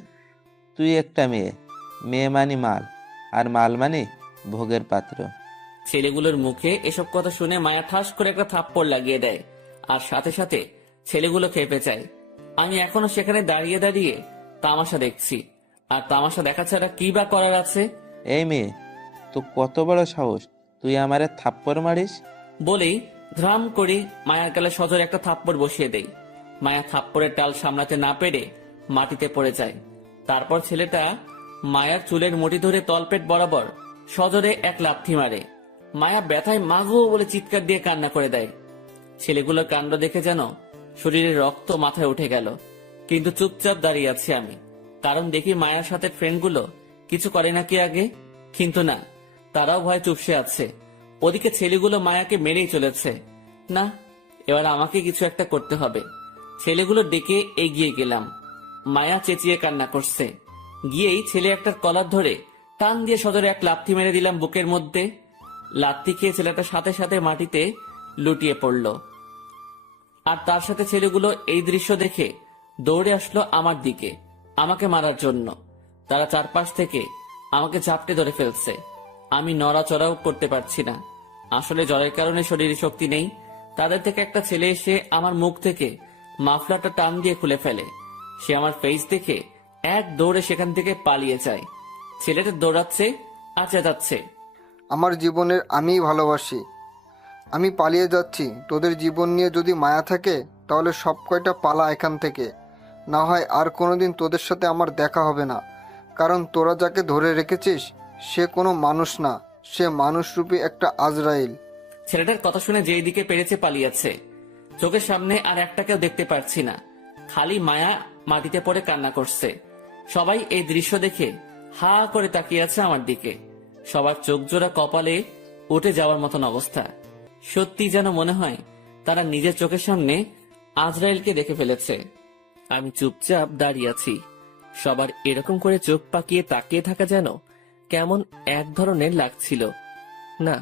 তুই একটা মেয়ে, মেয়ে মানি মাল, আর মাল মানি ভোগের পাত্র। ছেলেগুলোর মুখে এসব কথা শুনে মায়া ঠাস করে একটা থাপ্পড় লাগিয়ে দেয়, আর সাথে সাথে ছেলেগুলো খেপে যায়। আমি এখনো সেখানে দাঁড়িয়ে দাঁড়িয়ে তামাশা দেখছি, আর তামাশা দেখা ছাড়া কি বা করার আছে। এই মেয়ে, তো কত বড় সাহস, তুই আমারে থাপ্পড় মারিস? বলেই ধ্রাম করে মায়ার গালে সজোরে একটা থাপ্পড় বসিয়ে দেই। মায়া থাপ্পড়ের টাল সামলাতে না পেরে মাটিতে পড়ে যায়। তারপর ছেলেটা মায়ার চুলের মুঠি ধরে তলপেট বরাবর সজোরে এক লাথি মারে। মায়া ব্যথায় মাগো বলে চিৎকার দিয়ে কান্না করে দেয়। ছেলেগুলোর কাণ্ড দেখে যেন শরীরের রক্ত মাথায় উঠে গেল, কিন্তু চুপচাপ দাঁড়িয়ে আছি আমি, কারণ দেখি মায়ার সাথে ফ্রেন্ডগুলো কিছু করে নাকি আগে, কিন্তু না, তারাও ভয় চুপসে আছে। ওদিকে ছেলেগুলো মায়াকে মেরেই চলেছে। না, এবার আমাকে কিছু একটা করতে হবে। ছেলেগুলো ডেকে এগিয়ে গেলাম। মায়া চেঁচিয়ে কান্না করছে। গিয়েই ছেলে একটার কলার ধরে টান দিয়ে সদরে এক লাথি মেরে দিলাম বুকের মধ্যে। লাথি খেয়ে ছেলেটা সাথে সাথে মাটিতে লুটিয়ে পড়ল। আর তার সাথে ছেলেগুলো এই দৃশ্য দেখে দৌড়ে আসলো আমার দিকে আমাকে মারার জন্য। তারা চারপাশ থেকে আমাকে ঝাপটে ধরে ফেলছে। আমি নড়াচড়াও করতে পারছি না। আসলে জ্বরের কারণে শরীরে শক্তি নেই। তাদের থেকে একটা ছেলে এসে আমার মুখ থেকে মাফলারটা টান দিয়ে খুলে ফেলে। সে আমার ফেস দেখে এক দৌড়ে সেখান থেকে পালিয়ে যায়। ছেলেটা দৌড়াচ্ছে আর চেঁচাচ্ছে, আমার জীবনের আমিই ভালোবাসি, আমি পালিয়ে যাচ্ছি। তোদের জীবন নিয়ে যদি মায়া থাকে তাহলে সব কয়টা পালা এখান থেকে, না হয় আর কোনোদিন তোদের সাথে আমার দেখা হবে না। কারণ তোরা যাকে ধরে রেখেছিস সে কোনো মানুষ না, সে মানুষরূপী একটা আজরাইল। ছেলেটার কথা শুনে যেই দিকে পেরেছে পালিয়েছে। চোখের সামনে আর একটাকেও দেখতে পারছি না, খালি মায়া মাটিতে পড়ে কান্না করছে। সবাই এই দৃশ্য দেখে হা করে তাকিয়ে আছে আমার দিকে। সবার চোখ জোড়া কপালে উঠে যাওয়ার মতন অবস্থা। সত্যি যেন মনে হয় তারা নিজের চোখের সামনে আজরাইলকে দেখে ফেলেছে। আমি চুপচাপ দাঁড়িয়ে আছি। সবার এরকম করে চোখ পাকিয়ে তাকিয়ে থাকা যেন কেমন এক ধরনের লাগছিল। না,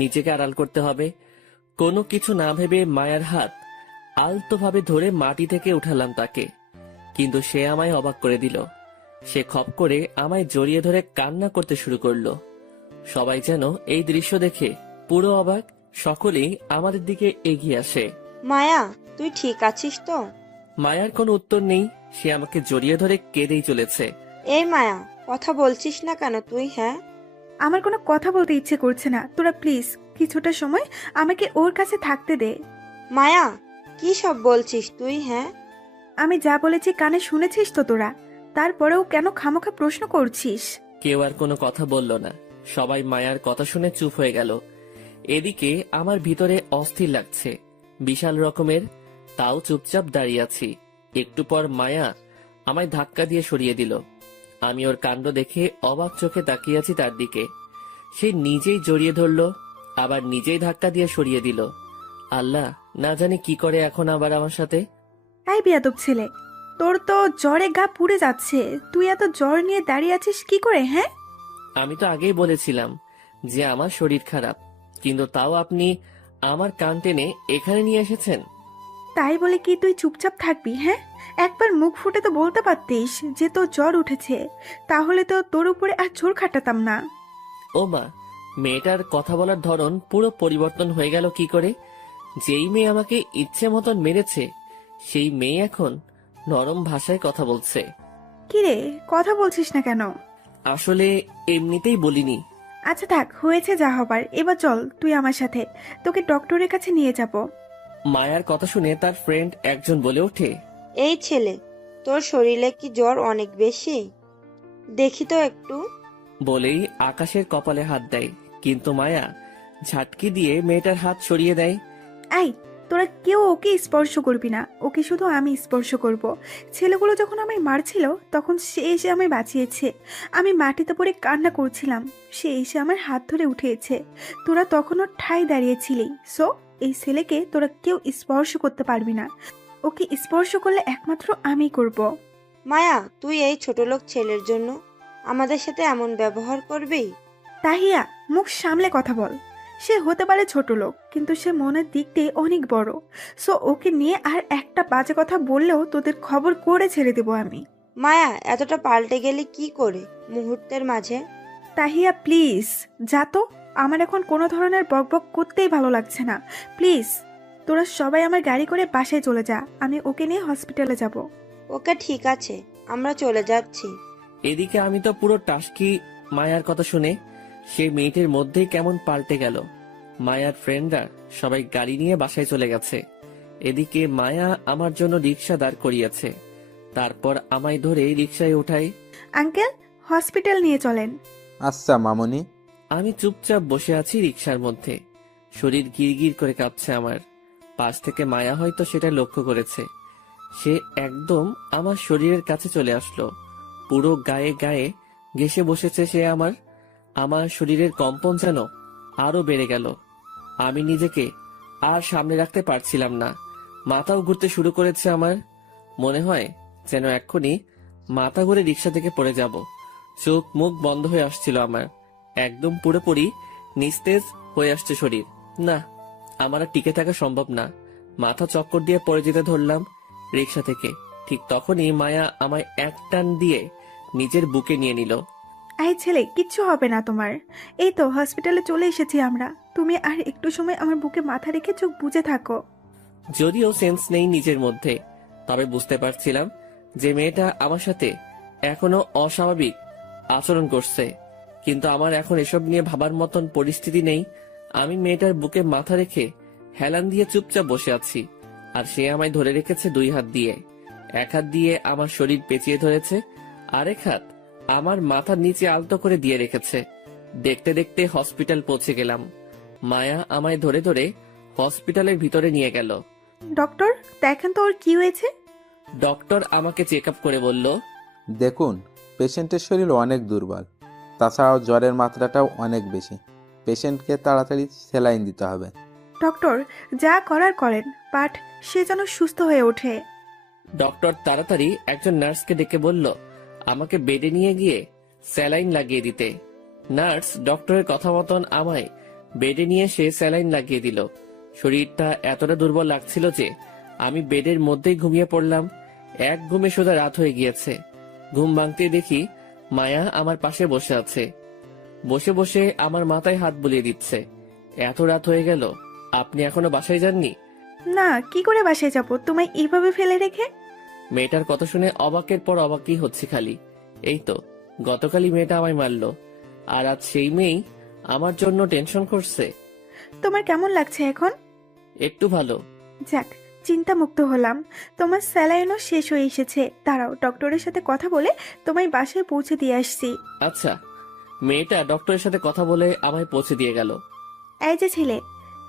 নিজেকে আড়াল করতে হবে। কোনো কিছু না ভেবে মায়ার হাত আলতোভাবে ধরে মাটি থেকে উঠালাম তাকে। কিন্তু সে আমায় অবাক করে দিল। সে খপ করে আমায় জড়িয়ে ধরে কান্না করতে শুরু করলো। সবাই যেন এই দৃশ্য দেখে পুরো অবাক। সকলেই আমাদের দিকে এগিয়ে আসে। মায়া, তুই ঠিক আছিস তো? মায়ার কোনো উত্তর নেই। সে আমাকে জড়িয়ে ধরে কেঁদেই চলেছে। এই মায়া, কথা বলছিস না কেন তুই? হ্যাঁ, আমার কোনো কথা বলতে ইচ্ছে করছে না। তোরা প্লিজ কিছুটা সময় আমাকে ওর কাছে থাকতে দে। মায়া, কি সব বলছিস তুই? হ্যাঁ, আমি যা বলেছি কানে শুনেছিস তো তোরা? তারপরেও কেন খামোখা প্রশ্ন করছিস? কেউ আর কোনো কথা বলল না। সবাই মায়ার কথা শুনে চুপ হয়ে গেল। এদিকে আমার ভিতরে অস্থির লাগছে বিশাল রকমের, তাও চুপচাপ দাঁড়িয়ে আছি। একটু পর মায়া আমায় ধাক্কা দিয়ে সরিয়ে দিল। আমি ওর কাণ্ড দেখে অবাক চোখে তাকিয়ে আছি তার দিকে। সে নিজেই জড়িয়ে ধরলো, আবার নিজেই ধাক্কা দিয়ে সরিয়ে দিল। আল্লাহ, না জানি কি করে এখন আবার আমার সাথে। এই বেয়াদব ছেলে, তোর তো জ্বরে গা পুড়ে যাচ্ছে। তুই এত জ্বর নিয়ে দাঁড়িয়ে আছিস কি করে? হ্যাঁ, আমি তো আগেই বলেছিলাম যে আমার শরীর খারাপ, কিন্তু তাও আপনি আমার কান টেনে এখানে নিয়ে এসেছেন। তাই বলে কি তুই চুপচাপ থাকবি? হ্যাঁ, একবার মুখ ফুটে তো বলতে পারতিস যে তোর জ্বর উঠেছে, তাহলে তো তোর উপরে আর জোর খাটাতাম না। ও মা, মেয়েটার কথা বলার ধরন পুরো পরিবর্তন হয়ে গেল কি করে? যেই মেয়ে আমাকে ইচ্ছে মতন মেরেছে সেই মেয়ে এখন নরম ভাষায় কথা বলছে। কিরে, কথা বলছিস না কেন? আসলে এমনিতেই বলিনি। আচ্ছা থাক, হয়েছে যা হবার। এবার চল তুই আমার সাথে, তোকে ডক্টরের কাছে নিয়ে যাব। মায়ার কথা শুনে তার ফ্রেন্ড একজন বলে ওঠে, এই ছেলে, তোর শরীরে কি জ্বর অনেক বেশি? দেখি তো একটু। বলেই আকাশের কপালে হাত দেয়। কিন্তু মায়া ঝাটকি দিয়ে মেয়েটার হাত সরিয়ে দেয়। এই, তোরা কেউ ওকে স্পর্শ করবি না, ওকে শুধু আমি স্পর্শ করব। ছেলেগুলো যখন আমায় মারছিল তখন সে এসে আমায় বাঁচিয়েছে। আমি মাটিতে পড়ে কান্না করছিলাম, সে এসে আমার হাত ধরে উঠিয়েছে। তোরা তখনও ঠাই দাঁড়িয়েছিলি। সো এই ছেলেকে তোরা কেউ স্পর্শ করতে পারবি না। ওকে স্পর্শ করলে একমাত্র আমি করব। মায়া, তুই এই ছোট লোক ছেলের জন্য আমাদের সাথে এমন ব্যবহার করবি? তাহিয়া, মুখ সামলে কথা বল। সে হতে পারে ছোট লোক, কিন্তু সে মনের দিক দিয়ে অনেক বড়। সো ওকে নিয়ে আর একটা বাজে কথা বললেও তোদের খবর করে ছেড়ে দেবো আমি। মায়া, এতটা পাল্টে গেলি কি করে মুহূর্তের মাঝে? তাহিয়া প্লিজ যা তো। আমার এখন কোনো ধরনের বকবক করতেই ভালো লাগছে না। প্লিজ তোরা সবাই আমার গাড়ি করে বাসায় চলে যা, আমি ওকে নিয়ে হসপিটালে যাব। ওকে, ঠিক আছে, আমরা চলে যাচ্ছি। এদিকে আমি তো পুরো টাসকি মায়ার কথা শুনে। সে মিনিটের মধ্যেই কেমন পাল্টে গেল। মায়ার ফ্রেন্ডরা সবাই গাড়ি নিয়ে বাসায় চলে গেছে। এদিকে মায়া আমার জন্য রিক্সা দাঁড় করিয়েছে। তারপর আমায় ধরে রিক্সায় ওঠায়। আঙ্কেল, হসপিটাল নিয়ে চলেন। আচ্ছা মামনি। আমি চুপচাপ বসে আছি রিক্সার মধ্যে। শরীর গিরগির করে কাঁপছে আমার। পাশ থেকে মায়া হয়তো সেটা লক্ষ্য করেছে। সে একদম আমার শরীরের কাছে চলে আসলো। পুরো গায়ে গায়ে ঘেঁষে বসেছে সে আমার শরীরের কম্পন যেন আরো বেড়ে গেল। আমি নিজেকে আর সামনে রাখতে পারছিলাম না। মাথাও ঘুরতে শুরু করেছে আমার। মনে হয় যেন এক্ষুনি মাথা ঘুরে রিক্সা থেকে পড়ে যাব। চোখ মুখ বন্ধ হয়ে আসছিল আমার, একদম পুরোপুরি নিস্তেজ হয়ে আসছে শরীর। না, আমার আর টিকে থাকা সম্ভব না। মাথা চক্কর দিয়ে পড়ে যেতে ধরলাম রিক্সা থেকে। ঠিক তখনই মায়া আমায় এক টান দিয়ে নিজের বুকে নিয়ে নিল। এই ছেলে, কিচ্ছু হবে না তোমার। এই তো হসপিটালে চলে এসেছি আমরা। তুমি আর একটু সময় আমার বুকে মাথা রেখে চোখ বুজে থাকো। যদিও সেন্স নেই নিজের মধ্যে, তবে বুঝতে পারছিলাম যে মেয়েটা আমার সাথে এখনো অস্বাভাবিক আচরণ করছে। কিন্তু আমার এখন এসব নিয়ে ভাবার মতন পরিস্থিতি নেই। আমি মেয়েটার বুকে মাথা রেখে হেলান দিয়ে চুপচাপ বসে আছি, আর সে আমায় ধরে রেখেছে 2 হাত দিয়ে। এক হাত দিয়ে আমার শরীর পেঁচিয়ে ধরেছে, আরেক হাত আমার মাথার নিচে আলতো করে দিয়ে রেখেছে। দেখতে দেখতে হসপিটাল পৌঁছে গেলাম। মায়া আমায় ধরে ধরে হসপিটালের ভিতরে নিয়ে গেল। ডক্টর, দেখেন তো ওর কি হয়েছে। ডক্টর আমাকে চেক আপ করে বলল, দেখুন, পেশেন্টের শরীর অনেক দুর্বল, তাছাড়াও জ্বরের মাত্রাটাও অনেক বেশি। পেশেন্টকে তাড়াতাড়ি স্যালাইন দিতে হবে। ডক্টর, যা করার করেন, বাট সে যেন সুস্থ হয়ে ওঠে। ডক্টর তাড়াতাড়ি একজন নার্সকে ডেকে বলল আমাকে বেডে নিয়ে গিয়ে স্যালাইন লাগিয়ে দিতে। নার্স ডক্টরের কথা মতন আমায় বেডে নিয়ে সে স্যালাইন লাগিয়ে দিল। শরীরটা এতটা দুর্বল লাগছিল যে আমি বেডের মধ্যেই ঘুমিয়ে পড়লাম। এক ঘুমে সোজা রাত হয়ে গিয়েছে। ঘুম ভাঙতে দেখি মায়া আমার পাশে বসে আছে। বসে বসে আমার মাথায় হাত বুলিয়ে দিচ্ছে। এত রাত হয়ে গেল, আপনি এখনো বাসায় যাননি? না, কি করে বাসায় যাব তোমায় এইভাবে ফেলে রেখে? মেয়েটার কথা শুনে অবাকের পর অবাকই হচ্ছে খালি। এই তো গতকালই মেয়েটা আমায় মারলো, আর আজ সেই মেয়েই আমার জন্য টেনশন করছে। তোমার কেমন লাগছে এখন? একটু ভালো। যাক, চিন্তামুক্ত হলাম। তোমার স্যালাইনও শেষ হয়ে এসেছে। দাঁড়াও, ডক্টরের সাথে কথা বলে তোমায় বাসায় পৌঁছে দিয়ে আসছি। আচ্ছা। মেয়েটা ডক্টরের সাথে কথা বলে আমায় পৌঁছে দিয়ে গেল। এই যে ছেলে,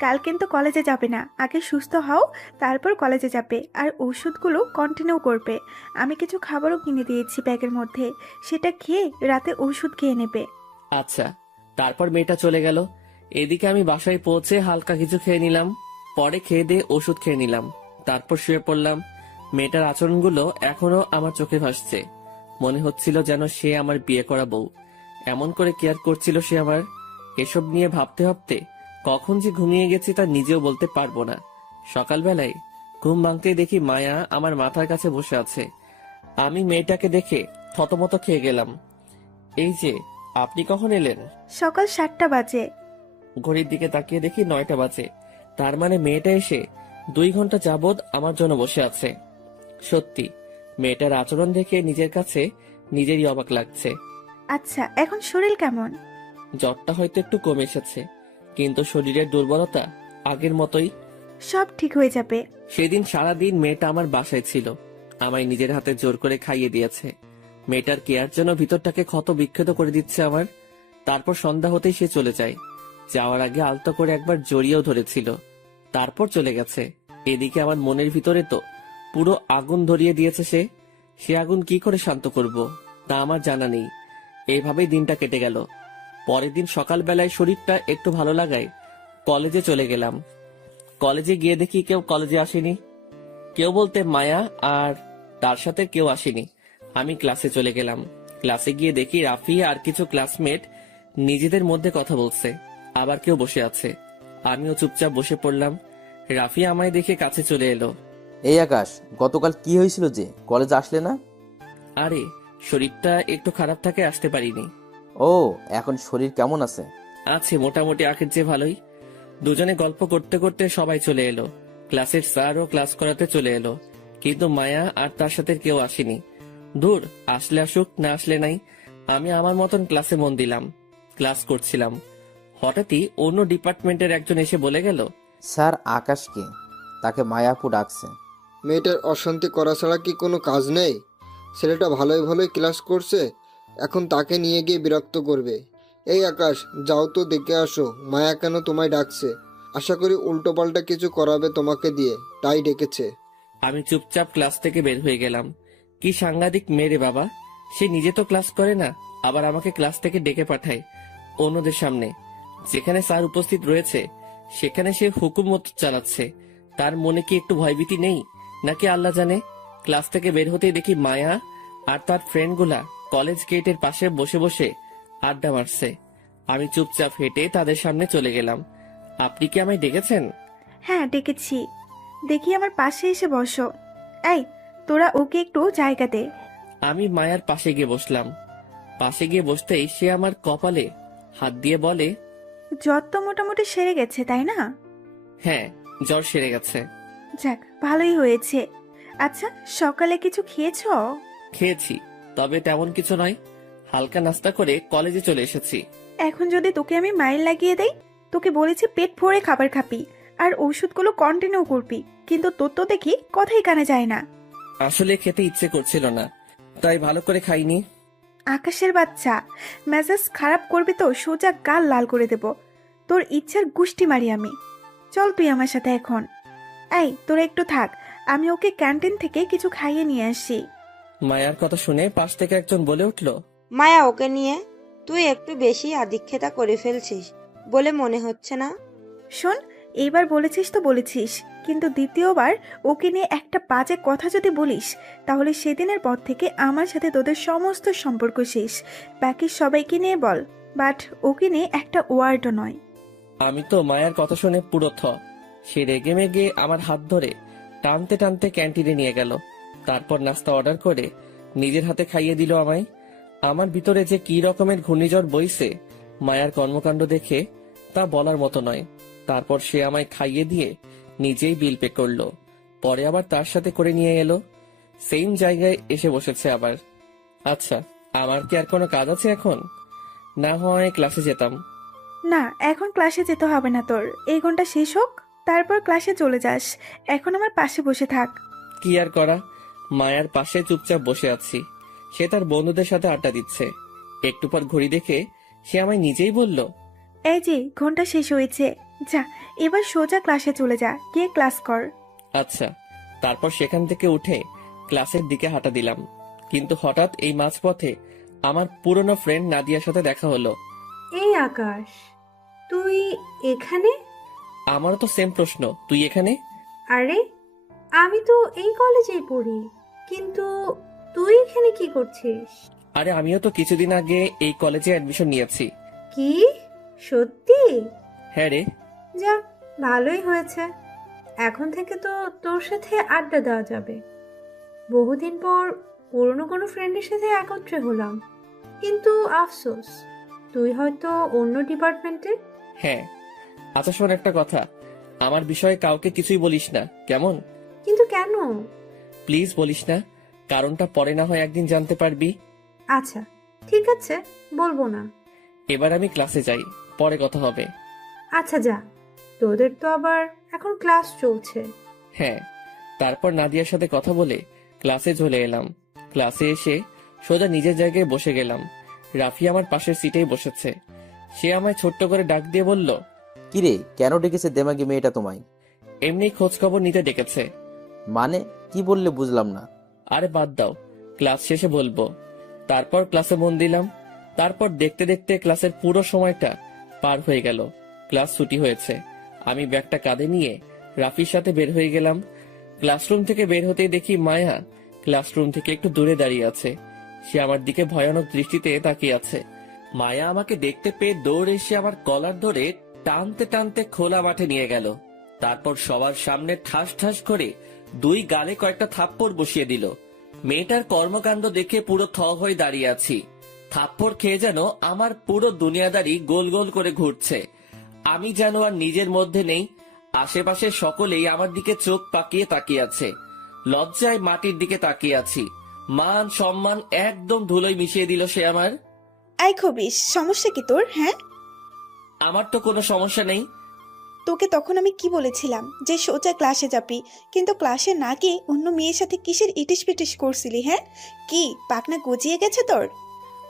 কাল কিন্তু কলেজে যাবে না। আগে সুস্থ হও, তারপর কলেজে যাবে। আর ওষুধগুলো কন্টিনিউ করবে। আমি কিছু খাবারও কিনে দিয়েছি ব্যাগের মধ্যে, সেটা খেয়ে রাতে ওষুধ খেয়ে নেবে। আচ্ছা। তারপর মেয়েটা চলে গেল। এদিকে আমি বাসায় পৌঁছে হালকা কিছু খেয়ে নিলাম। পরে খেয়ে দিয়ে ওষুধ খেয়ে নিলাম। তারপর শুয়ে পড়লাম। মেয়েটার আচরণগুলো এখনো আমার চোখে ভাসছে। মনে হচ্ছিল যেন সে আমার বিয়ে করা বউ। এমন করে কেয়ার করছিল সে আমার। এসব নিয়ে ভাবতে ভাবতে কখন যে ঘুমিয়ে গেছি তা নিজেও বলতে পারবো না। সকালবেলায় ঘুম ভাঙতেই দেখি মায়া আমার মাথার কাছে বসে আছে। আমি মেয়েটাকে দেখে থতমত খেয়ে গেলাম। এই যে, আপনি কখন এলেন? সকাল 7টা বাজে। ঘড়ির দিকে তাকিয়ে দেখি 9টা বাজে। তার মানে মেয়েটা এসে 2 ঘন্টা যাবৎ আমার জন্য বসে আছে। সত্যি মেয়েটার আচরণ দেখে নিজের কাছে নিজেরই অবাক লাগছে। আচ্ছা, এখন শরীর কেমন? জ্বরটা হয়তো একটু কমে এসেছে, কিন্তু শরীরের দুর্বলতা আগের মতোই। সব ঠিক হয়ে যাবে। সেদিন সারাদিন মেয়েটা আমার বাসায় ছিল। আমায় নিজের হাতে জোর করে খাইয়ে দিয়েছে। মেয়েটার কেয়ার জন্য ভিতরটাকে ক্ষত বিক্ষত করে দিচ্ছে আমার। তারপর সন্ধ্যা হতেই সে চলে যায়। যাওয়ার আগে আলতো করে একবার জড়িয়েও ধরেছিল, তারপর চলে গেছে। এদিকে আমার মনের ভিতরে তো পুরো আগুন ধরিয়ে দিয়েছে সে। সে আগুন কি করে শান্ত করব তা আমার জানা নেই। এইভাবেই দিনটা কেটে গেল। পরের দিন সকালবেলায় শরীরটা একটু ভালো লাগায় কলেজে চলে গেলাম। কলেজে গিয়ে দেখি কেউ কলেজে আসেনি। কেউ বলতে মায়া আর তার সাথে কেউ আসেনি। আমি ক্লাসে চলে গেলাম। ক্লাসে গিয়ে দেখি রাফি আর কিছু ক্লাসমেট নিজেদের মধ্যে কথা বলছে, আবার কেউ বসে আছে। আমিও চুপচাপ বসে পড়লাম। রাফি আমায় দেখে কাছে চলে এলো। এই আকাশ, গতকাল কি হয়েছিল যে কলেজে আসলে না? আরে, শরীরটা একটু খারাপ থাকে, আসতে পারিনি। ও, এখন শরীর কেমন আছে? আছে মোটামুটি আগের চেয়ে ভালোই। দুজনে গল্প করতে করতে সবাই চলে এলো। ক্লাসের স্যারও ক্লাস করাতে চলে এলো, কিন্তু মায়া আর তার সাথে কেউ আসেনি। দূর, আসলে আসুক, না আসলে নাই। আমি আমার মতন ক্লাসে মন দিলাম। ক্লাস করছিলাম, হঠাৎই অন্য ডিপার্টমেন্টের একজন এসে বলে গেল, স্যার আকাশকে, তাকে মায়াপু ডাকছে। মেয়েটার অশান্তি করা ছাড়া কি কোনো কাজ নেই? ছেলেটা ভালোই ভালোই ক্লাস করছে, এখন তাকে নিয়ে গিয়ে বিরক্ত করবে। এই আকাশ, যাও তো দেখে আসো মায়া কেন তোমায় ডাকছে। আশা করি উল্টোপাল্টা কিছু করাবে তোমাকে দিয়ে, তাই ডেকেছে। আমি চুপচাপ ক্লাস থেকে বের হয়ে গেলাম। কি সাংঘাতিক মেরে বাবা, সে নিজে তো ক্লাস করে না, আবার আমাকে ক্লাস থেকে ডেকে পাঠায় অন্যদের সামনে। যেখানে স্যার উপস্থিত রয়েছে সেখানে সে হুকুম মতো চালাচ্ছে। তার মনে কি একটু ভয়ভীতি নেই নাকি আল্লাহ জানে। ক্লাস থেকে বের হতেই দেখি মায়া আর তার ফ্রেন্ডগুলা কলেজ গেটের পাশে বসে বসে আড্ডা মারছে। আমি চুপচাপ হেঁটে তাদের সামনে চলে গেলাম। আপনি কি আমায় ডেকেছেন? হ্যাঁ ডেকেছি, দেখি আমার পাশে এসে বসো। এই তোরা ওকে একটু জায়গা দে। আমি মায়ার পাশে গিয়ে বসলাম। পাশে গিয়ে বসতেই সে আমার কপালে হাত দিয়ে বলে, জ্বর তো মোটামুটি সেরে গেছে তাই না? হ্যাঁ, জ্বর সেরে গেছে। যাক ভালোই হয়েছে। আচ্ছা সকালে কিছু খেয়েছো? খেয়েছি, তবে তেমন কিছু নয়। হালকা নাস্তা করে কলেজে চলে এসেছি। এখন যদি তোকে আমি মাইল লাগিয়ে দেই, তোকে বলেছি পেট ভরে খাবার খাবি আর ওষুধগুলো কন্টিনিউ করবি, কিন্তু তোর তো দেখি কথাই কানে যায় না। আসলে খেতে ইচ্ছে করছিল না, তাই ভালো করে খাইনি। আকাশের বাচ্চা, মেজাজ খারাপ করবি তো সোজা গাল লাল করে দেব। তোর ইচ্ছার গুষ্টি মারি আমি। চল তুই আমার সাথে এখন। এই তোরা একটু থাক, আমি ওকে ক্যান্টিন থেকে কিছু খাইয়ে নিয়ে আসি। মায়ার কথা শুনে পাশ থেকে একজন বলে উঠল, মায়া, ওকে নিয়ে তুই একটু বেশি আদিক্ষেতা করে ফেলছিস বলে মনে হচ্ছে না? শোন, এইবার বলেছিস তো বলেছিস, কিন্তু দ্বিতীয়বার ওকে নিয়ে একটা বাজে কথা যদি বলিস, তাহলে সেদিনের পর থেকে আমার সাথে তোদের সমস্ত সম্পর্ক শেষ। বাকি সবাইকে নিয়ে বল, বাট ওকে নিয়ে একটা ওয়ার্ডও নয়। আমি তো মায়ার কথা শুনে পুরো থ। সে রেগে মেগে আমার হাত ধরে টানতে টানতে ক্যান্টিনে নিয়ে গেল। তারপর নাস্তা অর্ডার করে নিজের হাতে খাইয়ে দিল আমায়। আমার ভিতরে যে কি রকমের ঘূর্ণিঝড় বইছে মায়ার কর্মকাণ্ড দেখে তা বলার মতো নয়। তারপর সে আমায় খাইয়ে দিয়ে নিজেই বিল পে করলো। পরে আবার তার সাথে করে নিয়ে এলো। সেম জায়গায় এসে বসেছে আবার। আচ্ছা, আমার কি আর কোনো কাজ আছে এখন? না হয় ক্লাসে যেতাম। না, এখন ক্লাসে যেতে হবে না তোর। এই ঘন্টা শেষ হোক, তারপর ক্লাসে চলে যাস। এখন আমার পাশে বসে থাক। কি আর করা, মায়ার পাশে চুপচাপ বসে আছি। সে তার বন্ধুদের সাথে আড্ডা দিচ্ছে। একটু পর ঘড়ি দেখে সে আমায় নিজেই বলল, এই যে ঘন্টা শেষ হয়েছে, যা এবার সোজা ক্লাসে চলে যা, গিয়ে ক্লাস কর। আচ্ছা। তারপর সেখান থেকে উঠে ক্লাসের দিকে হাঁটা দিলাম। কিন্তু হঠাৎ এই মাঝপথে আমার পুরনো ফ্রেন্ড নাদিয়ার সাথে দেখা হলো। এই আকাশ, তুই এখানে? আমারও তো সেম প্রশ্ন, তুই এখানে? আরে আমি তো এই কলেজেই পড়ি, কিন্তু তুই এখানে কি করছিস? আরে আমিও তো কিছুদিন আগে এই কলেজে অ্যাডমিশন নিয়েছি। কি সত্যি? হ্যাঁ রে। যাক ভালোই হয়েছে, এখন থেকে তো তোর সাথে আড্ডা দেওয়া যাবে। বহুদিন পর পুরনো কোনো ফ্রেন্ডের সাথে একত্রে হলাম, কিন্তু আফসোস তুই হয়তো অন্য ডিপার্টমেন্টে। হ্যাঁ। আচ্ছা শোন একটা কথা, আমার বিষয়ে কাউকে কিছুই বলিস না, কেমন? কিন্তু কেন? প্লিজ বলিস না, কারণটা পরে না হয় একদিন জানতে পারবি। আচ্ছা ঠিক আছে, বলবো না। এবার আমি ক্লাসে যাই, পরে কথা হবে। আচ্ছা যা, তোদের তো আবার এখন ক্লাস চলছে। হ্যাঁ। তারপর নাদিয়ার সাথে কথা বলে ক্লাসে চলে এলাম। ক্লাসে এসে সোজা নিজের জায়গায় বসে গেলাম। রাফি আমার পাশের সিটেই বসেছে। সে আমায় ছোট্ট করে ডাক দিয়ে বলল, কিরে, কেন ডেকেছে দেমাগি মেয়েটা তোমায়? এমনি খোঁজ খবর নিতে ডেকেছে। মানে কি বললে বুঝলাম না। আরে বাদ দাও, ক্লাস শেষে বলবো। তারপর ক্লাসে মন দিলাম। তারপর দেখতে দেখতে ক্লাসের পুরো সময়টা পার হয়ে গেল। ক্লাস ছুটি হয়েছে। আমি ব্যাগটা কাঁধে নিয়ে রাফির সাথে বের হয়ে গেলাম। ক্লাসরুম থেকে বের হতেই দেখি মায়া ক্লাসরুম থেকে একটু দূরে দাঁড়িয়ে আছে। সে আমার দিকে ভয়ানক দৃষ্টিতে তাকিয়ে আছে। মায়া আমাকে দেখতে পেয়ে দৌড়ে এসে আমার কলার ধরে টানতে টানতে খোলা মাঠে নিয়ে গেল। তারপর সবার সামনে ঠাস ঠাস করে 2 গালে কয়েকটা থাপ্পড় বসিয়ে দিল। মেয়েটার কর্মকাণ্ড দেখে পুরো থ হয়ে দাঁড়িয়ে আছি। থাপ্পড় খেয়ে যেন আমার পুরো দুনিয়াদারি গোল গোল করে ঘুরছে। আমি যেন আর নিজের মধ্যে নেই। আশেপাশে সকলেই আমার দিকে চোখ পাকিয়ে তাকিয়ে আছে। লজ্জায় মাটির দিকে তাকিয়ে আছি। মান সম্মান একদম ধুলোয় মিশিয়ে দিল সে আমার। আই খবিস, সমস্যা কি তোর? হ্যাঁ, আমার তো কোনো সমস্যা নেই। তোকে তখন আমি কি বলেছিলাম যে সোজা ক্লাসে যাবি, কিন্তু ক্লাসে না গিয়ে অন্য মেয়ের সাথে কিসের ইটিস পিটিস করছিলি? হ্যাঁ, কি পাকনা গজিয়ে গেছে তোর?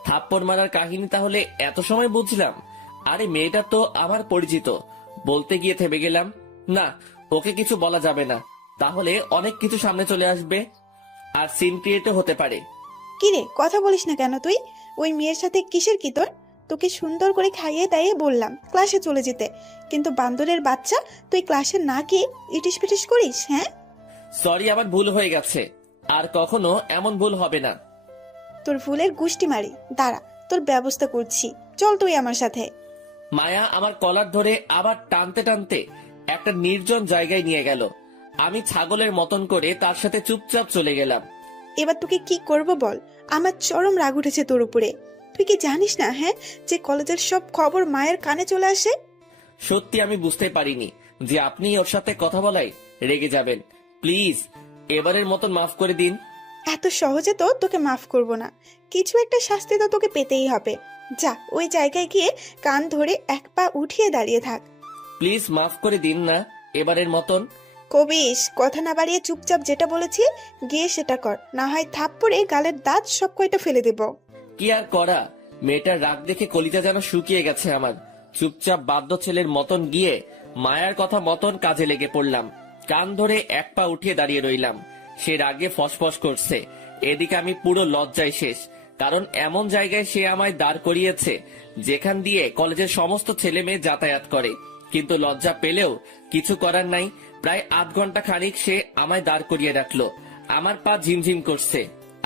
থাপ্পড় মারার কাহিনী তাহলে এত সময় বুঝলাম। আরে মেয়েটা তো আমার পরিচিত, বলতে গিয়ে থেমে গেলাম। না, ওকে কিছু বলা যাবে না, তাহলে অনেক কিছু সামনে চলে আসবে আর সিন ক্রিয়েটও হতে পারে। কি রে, কথা বলিস না কেন তুই? ওই মেয়ের সাথে কিসের কি তোর? তোকে সুন্দর করে খাইয়ে দাইয়ে বললাম ক্লাসে চলে যেতে, কিন্তু বান্দরের বাচ্চা তুই ক্লাসে না গিয়ে ইটিস পিটিস করিস। হ্যাঁ, সরি, আমার ভুল হয়ে গেছে, আর কখনো এমন ভুল হবে না। তোর ভুলের গুষ্টি মারি, দাঁড়া তোর ব্যবস্থা করছি, চল তুই আমার সাথে। মায়া আমার কলার ধরে আবার টানতে টানতে একটা নির্জন জায়গায় নিয়ে গেল। আমি ছাগলের মতন করে তার সাথে চুপচাপ চলে গেলাম। এবার তোকে কি করব বল, আমার চরম রাগ উঠেছে তোর উপরে। তুই কি জানিস না হ্যাঁ, যে কলেজের সব খবর মায়ের কানে চলে আসে? সত্যি আমি বুঝতে পারিনি যে আপনি ওর সাথে কথা বলাই রেগে যাবেন। প্লিজ এবারের মতন মাফ করে দিন। এত সহজে তো তোকে মাফ করব না, কিছু একটা শাস্তি তো তোকে পেতেই হবে। যা ওই জায়গায় গিয়ে কান ধরে এক পা উঠিয়ে দাঁড়িয়ে থাক। প্লিজ মাফ করে দিন না এবারের মতন। কবিস, কথা না বাড়িয়ে চুপচাপ যেটা বলেছি গিয়ে সেটা কর, না হয় থাপ্পড়ে গালের দাঁত সব কয়টা ফেলে দেব। কি আর করা, মেয়েটার রাগ দেখে কলিজা যেন শুকিয়ে গেছে আমার। চুপচাপ বাধ্য ছেলের মতন গিয়ে মায়ার কথা মতন কাজে লেগে পড়লাম। কান ধরে এক পা উঠিয়ে দাঁড়িয়ে রইলাম। সে রাগে ফসফস করছে, এদিকে আমি পুরো লজ্জায় শেষ, কারণ এমন জায়গায় সে আমায় দাঁড় করিয়েছে যেখান দিয়ে কলেজের সমস্ত ছেলে মেয়ে যাতায়াত করে। কিন্তু লজ্জা পেলেও কিছু করার নাই। প্রায় আধ ঘন্টা খানিক সে আমায় দাঁড় করিয়ে রাখলো। আমার পা ঝিমঝিম করছে,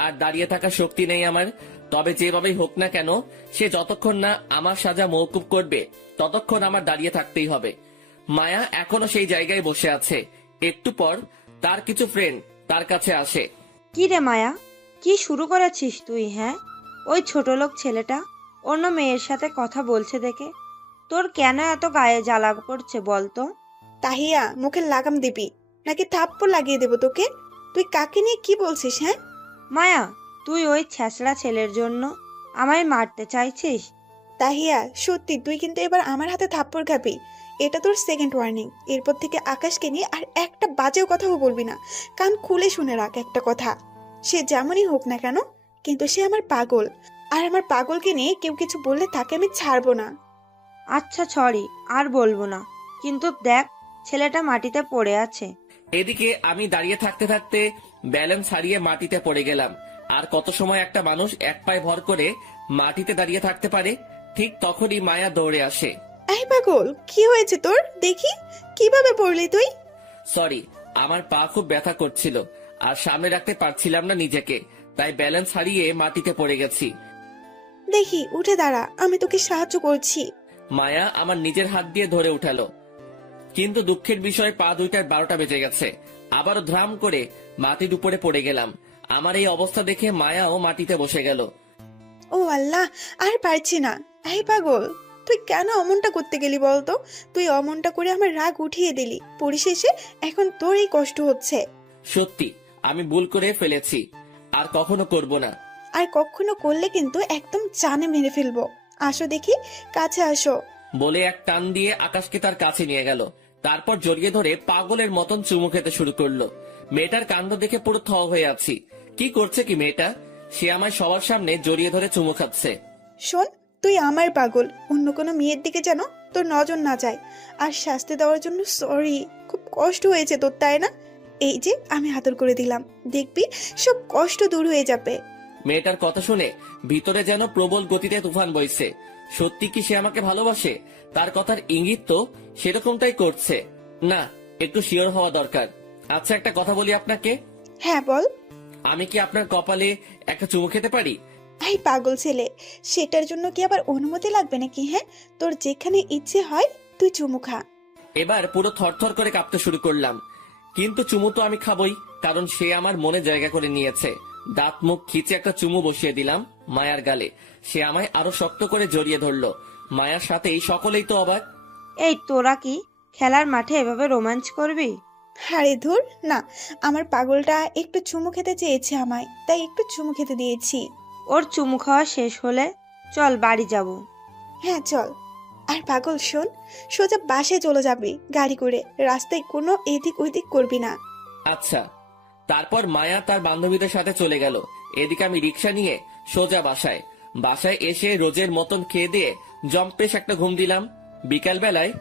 আর দাঁড়িয়ে থাকার শক্তি নেই আমার। তবে যেভাবেই হোক না কেন, সে যতক্ষণ না আমার সাজা মওকুফ করবে ততক্ষণ আমার দাঁড়িয়ে থাকতেই হবে। মায়া এখনো সেই জায়গায় বসে আছে। একটু পর তার কিছু ফ্রেন্ড তার কাছে আসে। কি রে মায়া, কি শুরু করেছিস তুই? হ্যাঁ, ওই ছোট লোক ছেলেটা অন্য মেয়ের সাথে কথা বলছে দেখে তোর কেন এত গায়ে জ্বালা করছে বলতো? তাহিয়া, মুখে লাগাম দিবি নাকি থাপ্পড় লাগিয়ে দেবো তোকে? তুই কাকে নিয়ে কি বলছিস? হ্যাঁ মায়া, তুই ওই ছ্যাঁচড়া ছেলের জন্য আমায় মারতে চাইছিস? তাহিয়া, সত্যি তুই কিন্তু এবার আমার হাতে থাপ্পড় খাবি। এটা তোর সেকেন্ড ওয়ার্নিং। এরপর থেকে আকাশকে নিয়ে আর একটা বাজেও কথাও বলবি না। কান খুলে শুনে রাখ একটা কথা, সে যেমনই হোক না কেন, কিন্তু সে আমার পাগল, আর আমার পাগলকে নিয়ে কেউ কিছু বললে তাকে আমি ছাড়বো না। আচ্ছা সরি, আর বলবো না, কিন্তু দেখ ছেলেটা মাটিতে পড়ে আছে। এদিকে আমি দাঁড়িয়ে থাকতে থাকতে ব্যালেন্স হারিয়ে মাটিতে পড়ে গেলাম। আর কত সময় একটা মানুষ এক পায়ে ভর করে মাটিতে দাঁড়িয়ে থাকতে পারে? ঠিক তখনই মায়া দৌড়ে আসে। এই পাগল, কি হয়েছে তোর? দেখি কিভাবে পড়লি তুই? সরি, আমার পা খুব ব্যথা করছিল আর সামনে রাখতে পারছিলাম না নিজেকে, তাই ব্যালেন্স হারিয়ে মাটিতে পড়ে গেছি। দেখি উঠে দাঁড়া, আমি তোকে সাহায্য করছি। মায়া আমার নিজের হাত দিয়ে ধরে উঠালো, কিন্তু দুঃখের বিষয় পা দুইটার 12টা বেজে গেছে। আবারও ধ্রাম করে মাটির উপরে পড়ে গেলাম। আমার এই অবস্থা দেখে মায়াও মাটিতে বসে গেল। ও আল্লাহ, আর পারছি না। এই পাগল, তুই কেন অমনটা করতে গেলি বলতো? তুই অমনটা করে আমার রাগ উঠিয়ে দিলি, পরিশেষে এখন তোর এই কষ্ট হচ্ছে। সত্যি আমি ভুল করে ফেলেছি, আর কখনো করব না। আর কখনো করলে কিন্তু একদম জানে মেরে ফেলবো। আসো দেখি, কাছে আসো। বলে এক টান দিয়ে আকাশকে তার কাছে নিয়ে গেল। তারপর জড়িয়ে ধরে পাগলের মতন চুমু খেতে শুরু করলো। মেয়েটার কাণ্ড দেখে পুরো থ হয়ে আছি। কি করছে কি মেয়েটা? সে আমায় সবার সামনে জড়িয়ে ধরে চুমু খাচ্ছে। শোন, তুই আমার পাগল, অন্য কোনো মেয়ের দিকে যেন তোর নজর না যায়। আর শাস্তি দেওয়ার জন্য সরি, খুব কষ্ট হয়েছে তোর, তাই না? এই যে আমি হাতল করে দিলাম, দেখবি সব কষ্ট দূর হয়ে যাবে। মেয়েটার কথা শুনে ভিতরে যেন প্রবল গতিতে তুফান বইছে। সত্যি কি সে আমাকে ভালোবাসে? তার কথার ইঙ্গিত তো সেরকমটাই করছে। না, একটু শিওর হওয়া দরকার। আচ্ছা, একটা কথা বলি আপনাকে। হ্যাঁ বল। আমি কি আপনার কপালে একটা চুমু খেতে পারি? এই পাগল ছেলে, সেটার জন্য কি আবার অনুমতি লাগবে নাকি? হ্যাঁ, তোর যেখানে ইচ্ছে হয় তুই চুমু খা। এবার পুরো থরথর করে কাঁপতে শুরু করলাম। কিন্তু চুমু তো আমি খাবই, কারণ সে আমার মনে জায়গা করে নিয়েছে। দাঁত মুখ খিচে একটা চুমু বসিয়ে দিলাম মায়ার গালে। সে আমায় আরো শক্ত করে জড়িয়ে ধরলো। মায়ার সাথেই সকলেই তো অবাক। এই তোরা কি খেলার মাঠে এভাবে রোমাঞ্চ করবি? আরে ধুর না, আমার পাগলটা একটু চুমু খেতে চেয়েছে আমায়, তাই একটু চুমু খেতে দিয়েছি। ওর চুমু খাওয়া শেষ হলে চল বাড়ি যাব। হ্যাঁ চল। আর পাগল শোন, সোজা বাসায় চলে যাবি গাড়ি করে, রাস্তায় কোনো এদিক ওইদিক করবি না। আচ্ছা। তারপর মায়া তার বান্ধবীদের সাথে চলে গেল। এদিকে আমি রিক্সা নিয়ে সোজা বাসায়। বাসায় এসে রোজের মতন খেয়ে দিয়ে জম্পেশ একটা ঘুম দিলাম। বিকাল বেলায়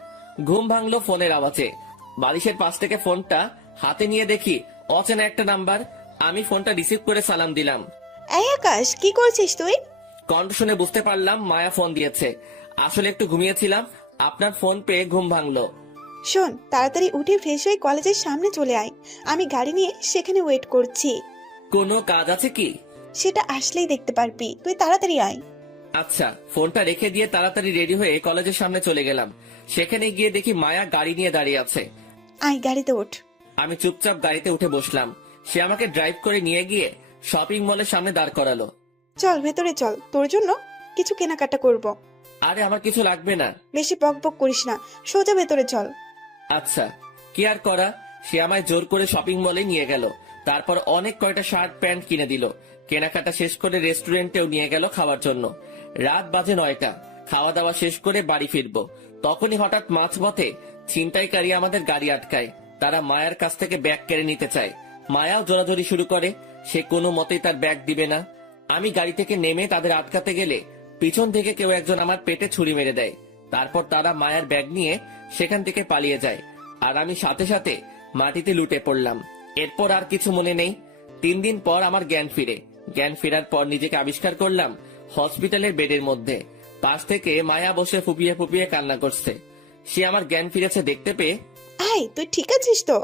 ঘুম ভাঙলো ফোনের আওয়াজে। বালিশের পাশ থেকে ফোনটা হাতে নিয়ে দেখি অচেনা একটা নাম্বার। আমি ফোনটা রিসিভ করে সালাম দিলাম। এই আকাশ, কি করছিস তুই? কণ্ঠ শুনে বুঝতে পারলাম মায়া ফোন দিয়েছে। আসলে একটু ঘুমিয়েছিলাম, আপনার ফোন পেয়ে ঘুম ভাঙলো। শোন, তাড়াতাড়ি উঠে ফ্রেশ হয়ে কলেজের সামনে চলে আয়। আমি গাড়ি নিয়ে সেখানে ওয়েট করছি। কোনো কাজ আছে কি? সেটা আসলেই দেখতে পারবি, তুই তাড়াতাড়ি আয়। আচ্ছা, ফোনটা রেখে দিয়ে তাড়াতাড়ি রেডি হয়ে কলেজের সামনে চলে গেলাম। সেখানে গিয়ে দেখি মায়া গাড়ি নিয়ে দাঁড়িয়ে আছে। আয় গাড়িতে ওঠ। আমি চুপচাপ গাড়িতে উঠে বসলাম। সে আমাকে ড্রাইভ করে নিয়ে গিয়ে শপিং মলের সামনে দাঁড় করালো। চল ভেতরে চল, তোর জন্য কিছু কেনাকাটা করব। আরে আমার কিছু লাগবে না। বেশি বক বক করিস না, সোজা ভেতরে চল। আচ্ছা, কি আর করা। সে আমায় জোর করে শপিং মলে নিয়ে গেল। তারপর অনেক কয়টা শার্ট প্যান্ট কিনে দিল। কেনাকাটা শেষ করে রেস্টুরেন্টেও নিয়ে গেল খাওয়ার জন্য। রাত বাজে 9টা। খাওয়া দাওয়া শেষ করে বাড়ি ফিরবো, তখনই হঠাৎ মাঝপথে ছিনতাইকারী আমাদের গাড়ি আটকায়। তারা মায়ার কাছ থেকে ব্যাগ কেড়ে নিতে চায়। মায়াও জোরাজোরি শুরু করে। সে কোনো মতেই তার ব্যাগ দিবে না। আমি গাড়ি থেকে নেমে তাদের আটকাতে গেলে পিছন থেকে কেউ একজন আমার পেটে ছুরি মেরে দেয়। তারপর তারা মায়ের ব্যাগ নিয়ে সেখান থেকে পালিয়ে যায়, আর আমি সাথে সাথে মাটিতে লুটে পড়লাম। এরপর আর কিছু মনে নেই। 3 দিন পর আমার জ্ঞান ফিরে। জ্ঞান ফেরার পর নিজেকে আবিষ্কার করলাম হসপিটালের বেডের মধ্যে। পাশ থেকে মায়া বসে ফুপিয়ে ফুপিয়ে কান্না করছে। সে আমার জ্ঞান ফিরেছে দেখতে পেয়ে। আয়, তুই ঠিক আছিস তো?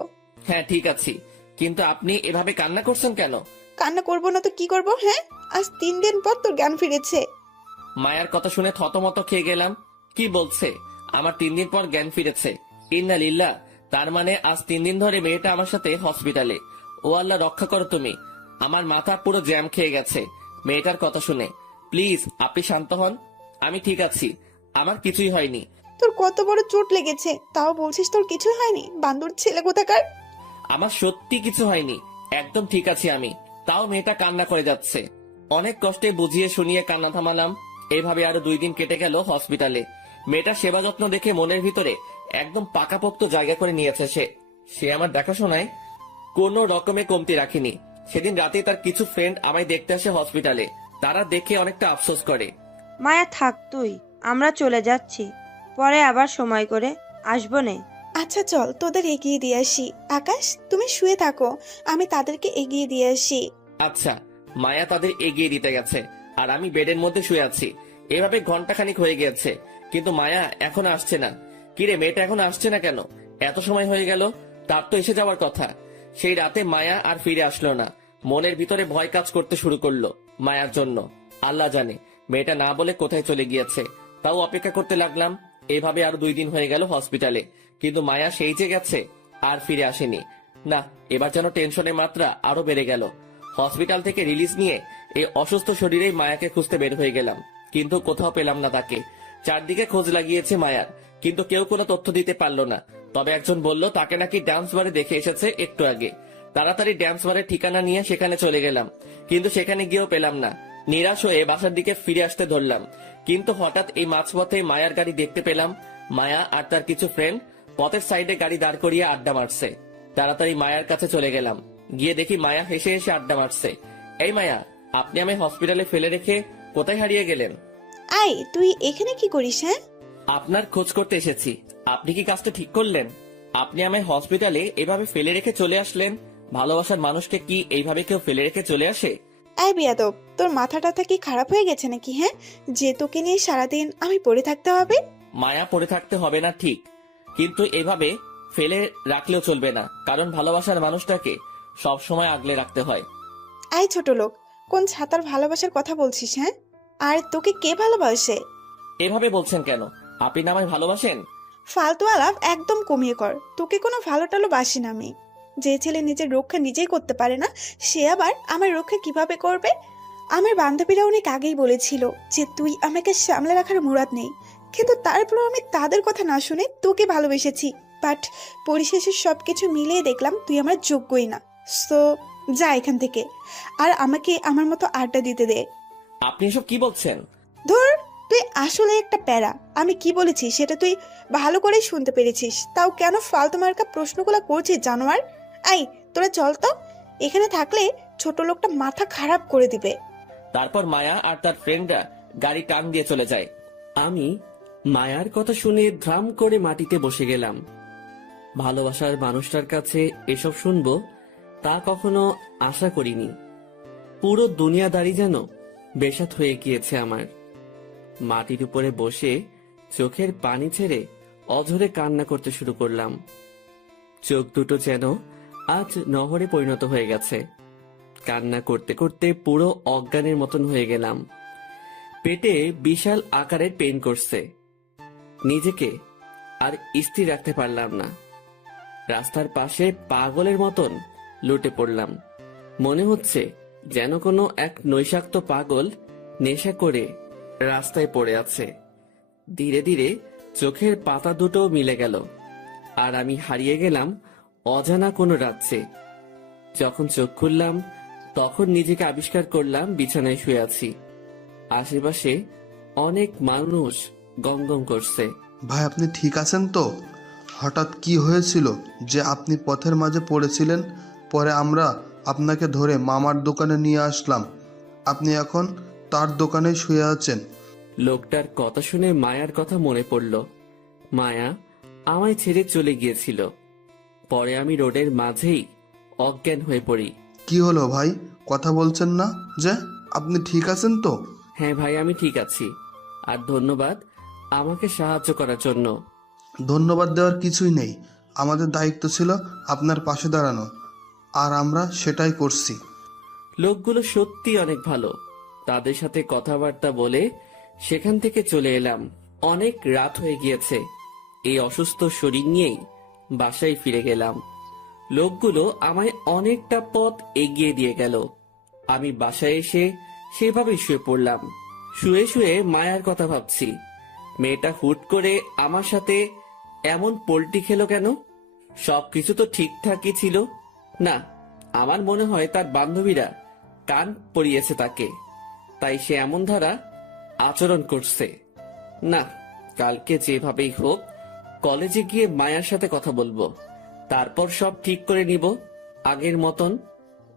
হ্যাঁ, ঠিক আছি। কিন্তু আপনি এভাবে কান্না করছেন কেন? কান্না করবো না তো কি করব? হ্যাঁ, আজ 3 দিন পর তোর জ্ঞান ফিরেছে। মায়ার কথা শুনে থতমত খেয়ে গেলাম। কি বলছে? আমার 3 দিন পর জ্ঞান ফিরেছে? ইন্না লিল্লাহ। তার মানে আজ 3 দিন ধরে মেয়েটা আমার সাথে হসপিটালে। ও আল্লাহ, রক্ষা করো তুমি। আমার মাথা পুরো জ্যাম খেয়ে গেছে মেয়েটার কথা শুনে। প্লিজ আপনি শান্ত হন। আমি ঠিক আছি, আমার কিছুই হয়নি। তোর কত বড় চোট লেগেছে, তাও বলছিস তোর কিছুই হয়নি? বান্দর ছেলে কোথাকার। আমার সত্যি কিছু হয়নি, একদম ঠিক আছি আমি। তাও মেয়েটা কান্না করে যাচ্ছে। অনেক কষ্টে বুঝিয়ে শুনিয়ে কান্না থামালাম। এইভাবে আরো 2 দিন কেটে গেল হসপিটালে। মেয়েটার সেবা যত্ন দেখে মনের ভিতরে একদম পাকাপোক্ত জায়গা করে নিয়েছে সে আমার দেখাশোনায় কোনো রকমে কমতি রাখিনি। সেদিন রাতে তার কিছু ফ্রেন্ড আমায় দেখতে আসে হসপিটালে। তারা দেখে অনেকটা আফসোস করে। মায়া থাক তুই, আমরা চলে যাচ্ছি, পরে আবার সময় করে আসবো নে। আচ্ছা চল, তোদের এগিয়ে দিয়ে আসি। আকাশ, তুমি শুয়ে থাকো, আমি তাদেরকে এগিয়ে দিয়ে আসি। আচ্ছা। মায়া তাদের এগিয়ে দিতে গেছে, আর আমি বেডের মধ্যে শুয়ে আছি। এভাবে ঘন্টাখানিক হয়ে গেছে, কিন্তু মায়া এখনো আসছে না। কিরে, মেয়েটা এখনো আসছে না কেন? এত সময় হয়ে গেল, তার তো এসে যাওয়ার কথা। সেই রাতে মায়া আর ফিরে আসলো না। মনের ভিতরে ভয় কাজ করতে শুরু করলো মায়ার জন্য। আল্লাহ জানে মেয়েটা না বলে কোথায় চলে গিয়েছে। তাও অপেক্ষা করতে লাগলাম। এভাবে আরো 2 দিন হয়ে গেল হসপিটালে, কিন্তু মায়া সেই যে গেছে, আর ফিরে আসেনি। না, এবার যেন টেনশনের মাত্রা আরো বেড়ে গেল। হসপিটাল থেকে রিলিজ নিয়ে এই অসুস্থ শরীরেই মায়াকে খুঁজতে বের হয়ে গেলাম, কিন্তু কোথাও পেলাম না তাকে। চারদিকে খোঁজ লাগিয়েছে মায়ার, কিন্তু কেউ কোনো তথ্য দিতে পারলো না। তবে একজন বলল তাকে নাকি ডান্স বারে দেখে এসেছে একটু আগে। তাড়াতাড়ি ডান্স বারের ঠিকানা নিয়ে সেখানে চলে গেলাম, কিন্তু সেখানে গিয়েও পেলাম না। নিরাশ হয়ে বাসার দিকে ফিরে আসতে ধরলাম, কিন্তু হঠাৎ এই মাঝপথে মায়ার গাড়ি দেখতে পেলাম। মায়া আর তার কিছু ফ্রেন্ড পথের সাইডে গাড়ি দাঁড় করিয়ে আড্ডা মারছে। তাড়াতাড়ি মায়ার কাছে চলে গেলাম। গিয়ে দেখি মায়া হেসে হেসে আড্ডা মারছে। এই মায়া, আপনি আমায় হসপিটালে ফেলে রেখে কোথায় হারিয়ে গেলেন? আয়, তুই এখানে কি করিস? হ্যাঁ, আপনার খোঁজ করতে এসেছি। আপনি কি কাজটা ঠিক করলেন? আপনি আমায় হসপিটালে এভাবে ফেলে রেখে চলে আসলেন। ভালোবাসার মানুষকে কি এইভাবে কেউ ফেলে রেখে চলে আসে? আয় বেয়াদব, তোর মাথাটা কি খারাপ হয়ে গেছে নাকি? হ্যাঁ, যে তোকে নিয়ে সারাদিন আমি পড়ে থাকতে হবে? মায়া পড়ে থাকতে হবে না ঠিক, কিন্তু এভাবে ফেলে রাখলেও চলবে না, কারণ ভালোবাসার মানুষটাকে সব সময় আগলে রাখতে হয়। আয় ছোট লোক, কোন ছাতার ভালোবাসার কথা বলছিস? হ্যাঁ, আর তোকে কে ভালোবাসে? এভাবে বলছেন কেন? আপনি না আমায় ভালোবাসেন? ফালতু আলাপ একদম কমিয়ে কর। তোকে কোনো ভালো টালো বাসি না আমি। যে ছেলে নিজের রক্ষা নিজেই করতে পারে না, সে আবার আমার রক্ষা কিভাবে করবে? আমার বান্ধবীরা অনেক আগেই বলেছিল যে তুই আমাকে সামলে রাখার মুরাদ নেই, কিন্তু তারপর আমি তাদের কথা না শুনে তোকে ভালোবেসেছি। বাট পরিশেষে সবকিছু মিলিয়ে দেখলাম তুই আমার যোগ্যই না। সো যা এখান থেকে, আর আমাকে আমার মতো আড্ডা দিতে দে। আপনি এসব কি বলছেন? ধুর, তুই আসলে একটা প্যারা। আমি কি বলেছি সেটা তুই ভালো করেই শুনতে পেরেছিস, তাও কেন ফালতু মার্কা প্রশ্নগুলো করছিস জানোয়ার? আই, তোরা চল তো, এখানে থাকলে ছোট লোকটা মাথা খারাপ করে দিবে। তারপর মায়া আর তার ফ্রেন্ডরা গাড়ি টান দিয়ে চলে যায়। আমি মায়ার কথা শুনে ধ্রাম করে মাটিতে বসে গেলাম। ভালোবাসার মানুষটার কাছে এসব শুনবো তা কখনো আশা করিনি। পুরো দুনিয়াদারি যেন বেসাত হয়ে গিয়েছে আমার। মাটির উপরে বসে চোখের পানি ছেড়ে অঝরে কান্না করতে শুরু করলাম। চোখ দুটো যেন আজ নহরে পরিণত হয়ে গেছে। কান্না করতে করতে পুরো অজ্ঞানের মতন হয়ে গেলাম। পেটে বিশাল আকারের পেন করছে, নিজেকে আর স্থির রাখতে পারলাম না। রাস্তার পাশে পাগলের মতন লুটে পড়লাম। মনে হচ্ছে যেন কোনো এক নৈশাক্ত পাগল নেশা করে রাস্তায় পড়ে আছে। ধীরে ধীরে চোখের পাতা দুটো মিলে গেল, আর আমি হারিয়ে গেলাম অজানা কোনো রাজ্যে। যখন চোখ খুললাম তখন নিজেকে আবিষ্কার করলাম বিছানায় শুয়ে আছি। আশেপাশে অনেক মানুষ গমগম করছে। ভাই, আপনি ঠিক আছেন তো? হঠাৎ কি হয়েছিল যে আপনি পথের মাঝে পড়েছিলেন? পরে আমরা আপনাকে ধরে মামার দোকানে নিয়ে আসলাম। আপনি এখন তার দোকানে শুয়ে আছেন। লোকটার কথা শুনে মায়ার কথা মনে পড়ল। মায়া আমায় ছেড়ে চলে গিয়েছিল। পরে আমি রোডের মাঝেই অজ্ঞান হয়ে পড়ি। কি হলো ভাই, কথা বলছেন না যে? আপনি ঠিক আছেন তো? হ্যাঁ ভাই, আমি ঠিক আছি। আর ধন্যবাদ আমাকে সাহায্য করার জন্য। ধন্যবাদ দেওয়ার কিছুই নেই। আমাদের দায়িত্ব ছিল আপনার পাশে দাঁড়ানো, আর আমরা সেটাই করছি। লোকগুলো সত্যি অনেক ভালো। তাদের সাথে কথাবার্তা বলে সেখান থেকে চলে এলাম। অনেক রাত হয়ে গিয়েছে। এই অসুস্থ শরীর নিয়েই বাসায় ফিরে গেলাম। লোকগুলো আমায় অনেকটা পথ এগিয়ে দিয়ে গেল। আমি বাসায় এসে সেভাবেই শুয়ে পড়লাম। শুয়ে শুয়ে মায়ার কথা ভাবছি। মেয়েটা হুট করে আমার সাথে এমন পোল্টি খেলো কেন? সবকিছু তো ঠিকঠাকই ছিল না। আমার মনে হয় তার বান্ধবীরা কান পরিয়েছে তাকে, তাই সে এমন ধারা আচরণ করছে। না, কালকে যেভাবেই হোক কলেজে গিয়ে মায়ার সাথে কথা বলবো, তারপর সব ঠিক করে নিব আগের মতন।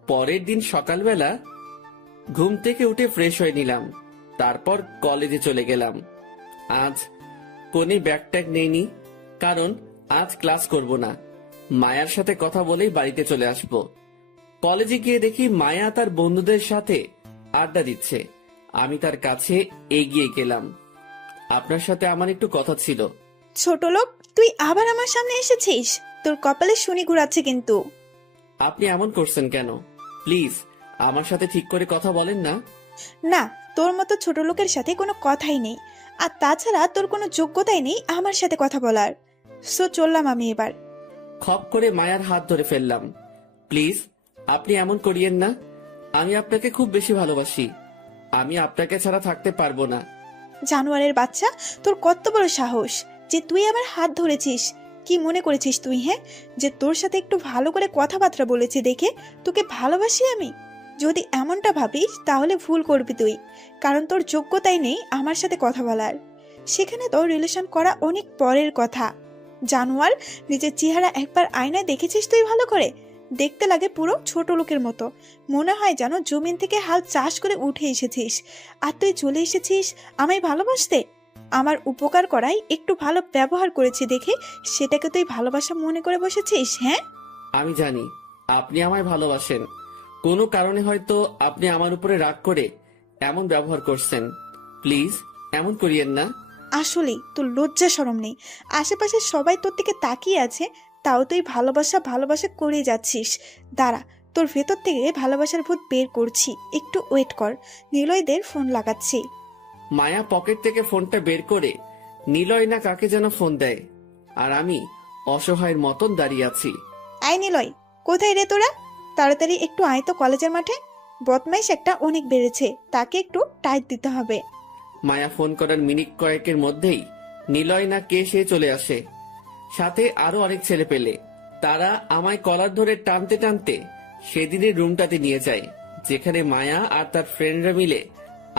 পরের দিন সকালবেলা ঘুম থেকে উঠে ফ্রেশ হয়ে নিলাম, তারপর কলেজে চলে গেলাম। আজ কোনে ব্যাগ ট্যাগ নেইনি, কারণ আজ ক্লাস করব না। মায়ার সাথে কথা বলেই বাড়িতে চলে আসব। কলেজে গিয়ে দেখি মায়া তার বন্ধুদের সাথে আড্ডা দিচ্ছে। আমি তার কাছে এগিয়ে গেলাম। আপনার সাথে আমার একটু কথা ছিল। ছোট লোক, তুই আবার আমার সামনে এসেছিস? তোর কপালে শনি ঘুরাচ্ছে কিন্তু। আপনি এমন করছেন কেন? প্লিজ আমার সাথে ঠিক করে কথা বলেন না। না, তোর মতো ছোট লোকের সাথে কোনো কথাই নেই, আর তাছাড়া তোর কোনো যোগ্যতাই নেই আমার সাথে কথা বলার। সো চললাম আমি এবার। খপ করে মায়ার হাত ধরে ফেললাম। প্লিজ আপনি এমন করিয়েন না। আমি আপনাকে খুব বেশি ভালোবাসি। আমি আপনাকে ছাড়া থাকতে পারবো না। জানোয়ারের বাচ্চা, তোর কত বড় সাহস যে তুই আমার হাত ধরেছিস! কি মনে করেছিস তুই, হ্যাঁ, যে তোর সাথে একটু ভালো করে কথাবার্তা বলেছি দেখে তোকে ভালোবাসি আমি? যদি এমনটা ভাবিস তাহলে ভুল করবি তুই, কারণ তোর যোগ্যতাই নেই আমার সাথে কথা বলার। সেখানে তোর রিলেশন করা অনেক পরের কথা। জানোয়ার, নিজের চেহারা একবার আয়নায় দেখেছিস তুই ভালো করে? দেখতে লাগে পুরো ছোট লোকের মতো। মনে হয় যেন জমিন থেকে হাল চাষ করে উঠে এসেছিস, আর তুই চলে এসেছিস আমায় ভালোবাসতে। আমার উপকার করাই একটু ভালো ব্যবহার করেছি দেখে সেটাকে তুই ভালোবাসা মনে করে বসেছিস, হ্যাঁ? আমি জানি আপনি আমায় ভালোবাসেন। কোনো কারণে হয়তো আপনি আমার উপরে রাগ করে এমন ব্যবহার করছেন। প্লিজ এমন করিয়েন না। আসলেই তোর লজ্জা শরম নেই। আশেপাশে সবাই তোর দিকে তাকিয়ে আছে, তাও তুই ভালোবাসা ভালোবাসা করে যাচ্ছিস। দাঁড়া, তোর ভেতর থেকে ভালোবাসার ভূত বের করছি, একটু ওয়েট কর। নিলয়দের ফোন লাগাচ্ছি। মায়া পকেট থেকে ফোনটা বের করে নিলয় না কাকে যেন ফোন দেয়, আর আমি অসহায়ের মতন দাঁড়িয়ে আছি। আয় নিলয়, কোথায় রে তোরা? তাড়াতাড়ি একটু আয় তো কলেজের মাঠে। বদমাইশ একটা অনেক বেড়েছে, তাকে একটু টাইট দিতে হবে। মায়া ফোন করার মিনিট কয়েকের মধ্যেই নিলয় না কে সে চলে আসে, সাথে আরো অনেক ছেলে পেলে। তারা আমায় কলার ধরে টানতে টানতে সেদিনের রুমটাতে নিয়ে যায়, যেখানে মায়া আর তার ফ্রেন্ডরা মিলে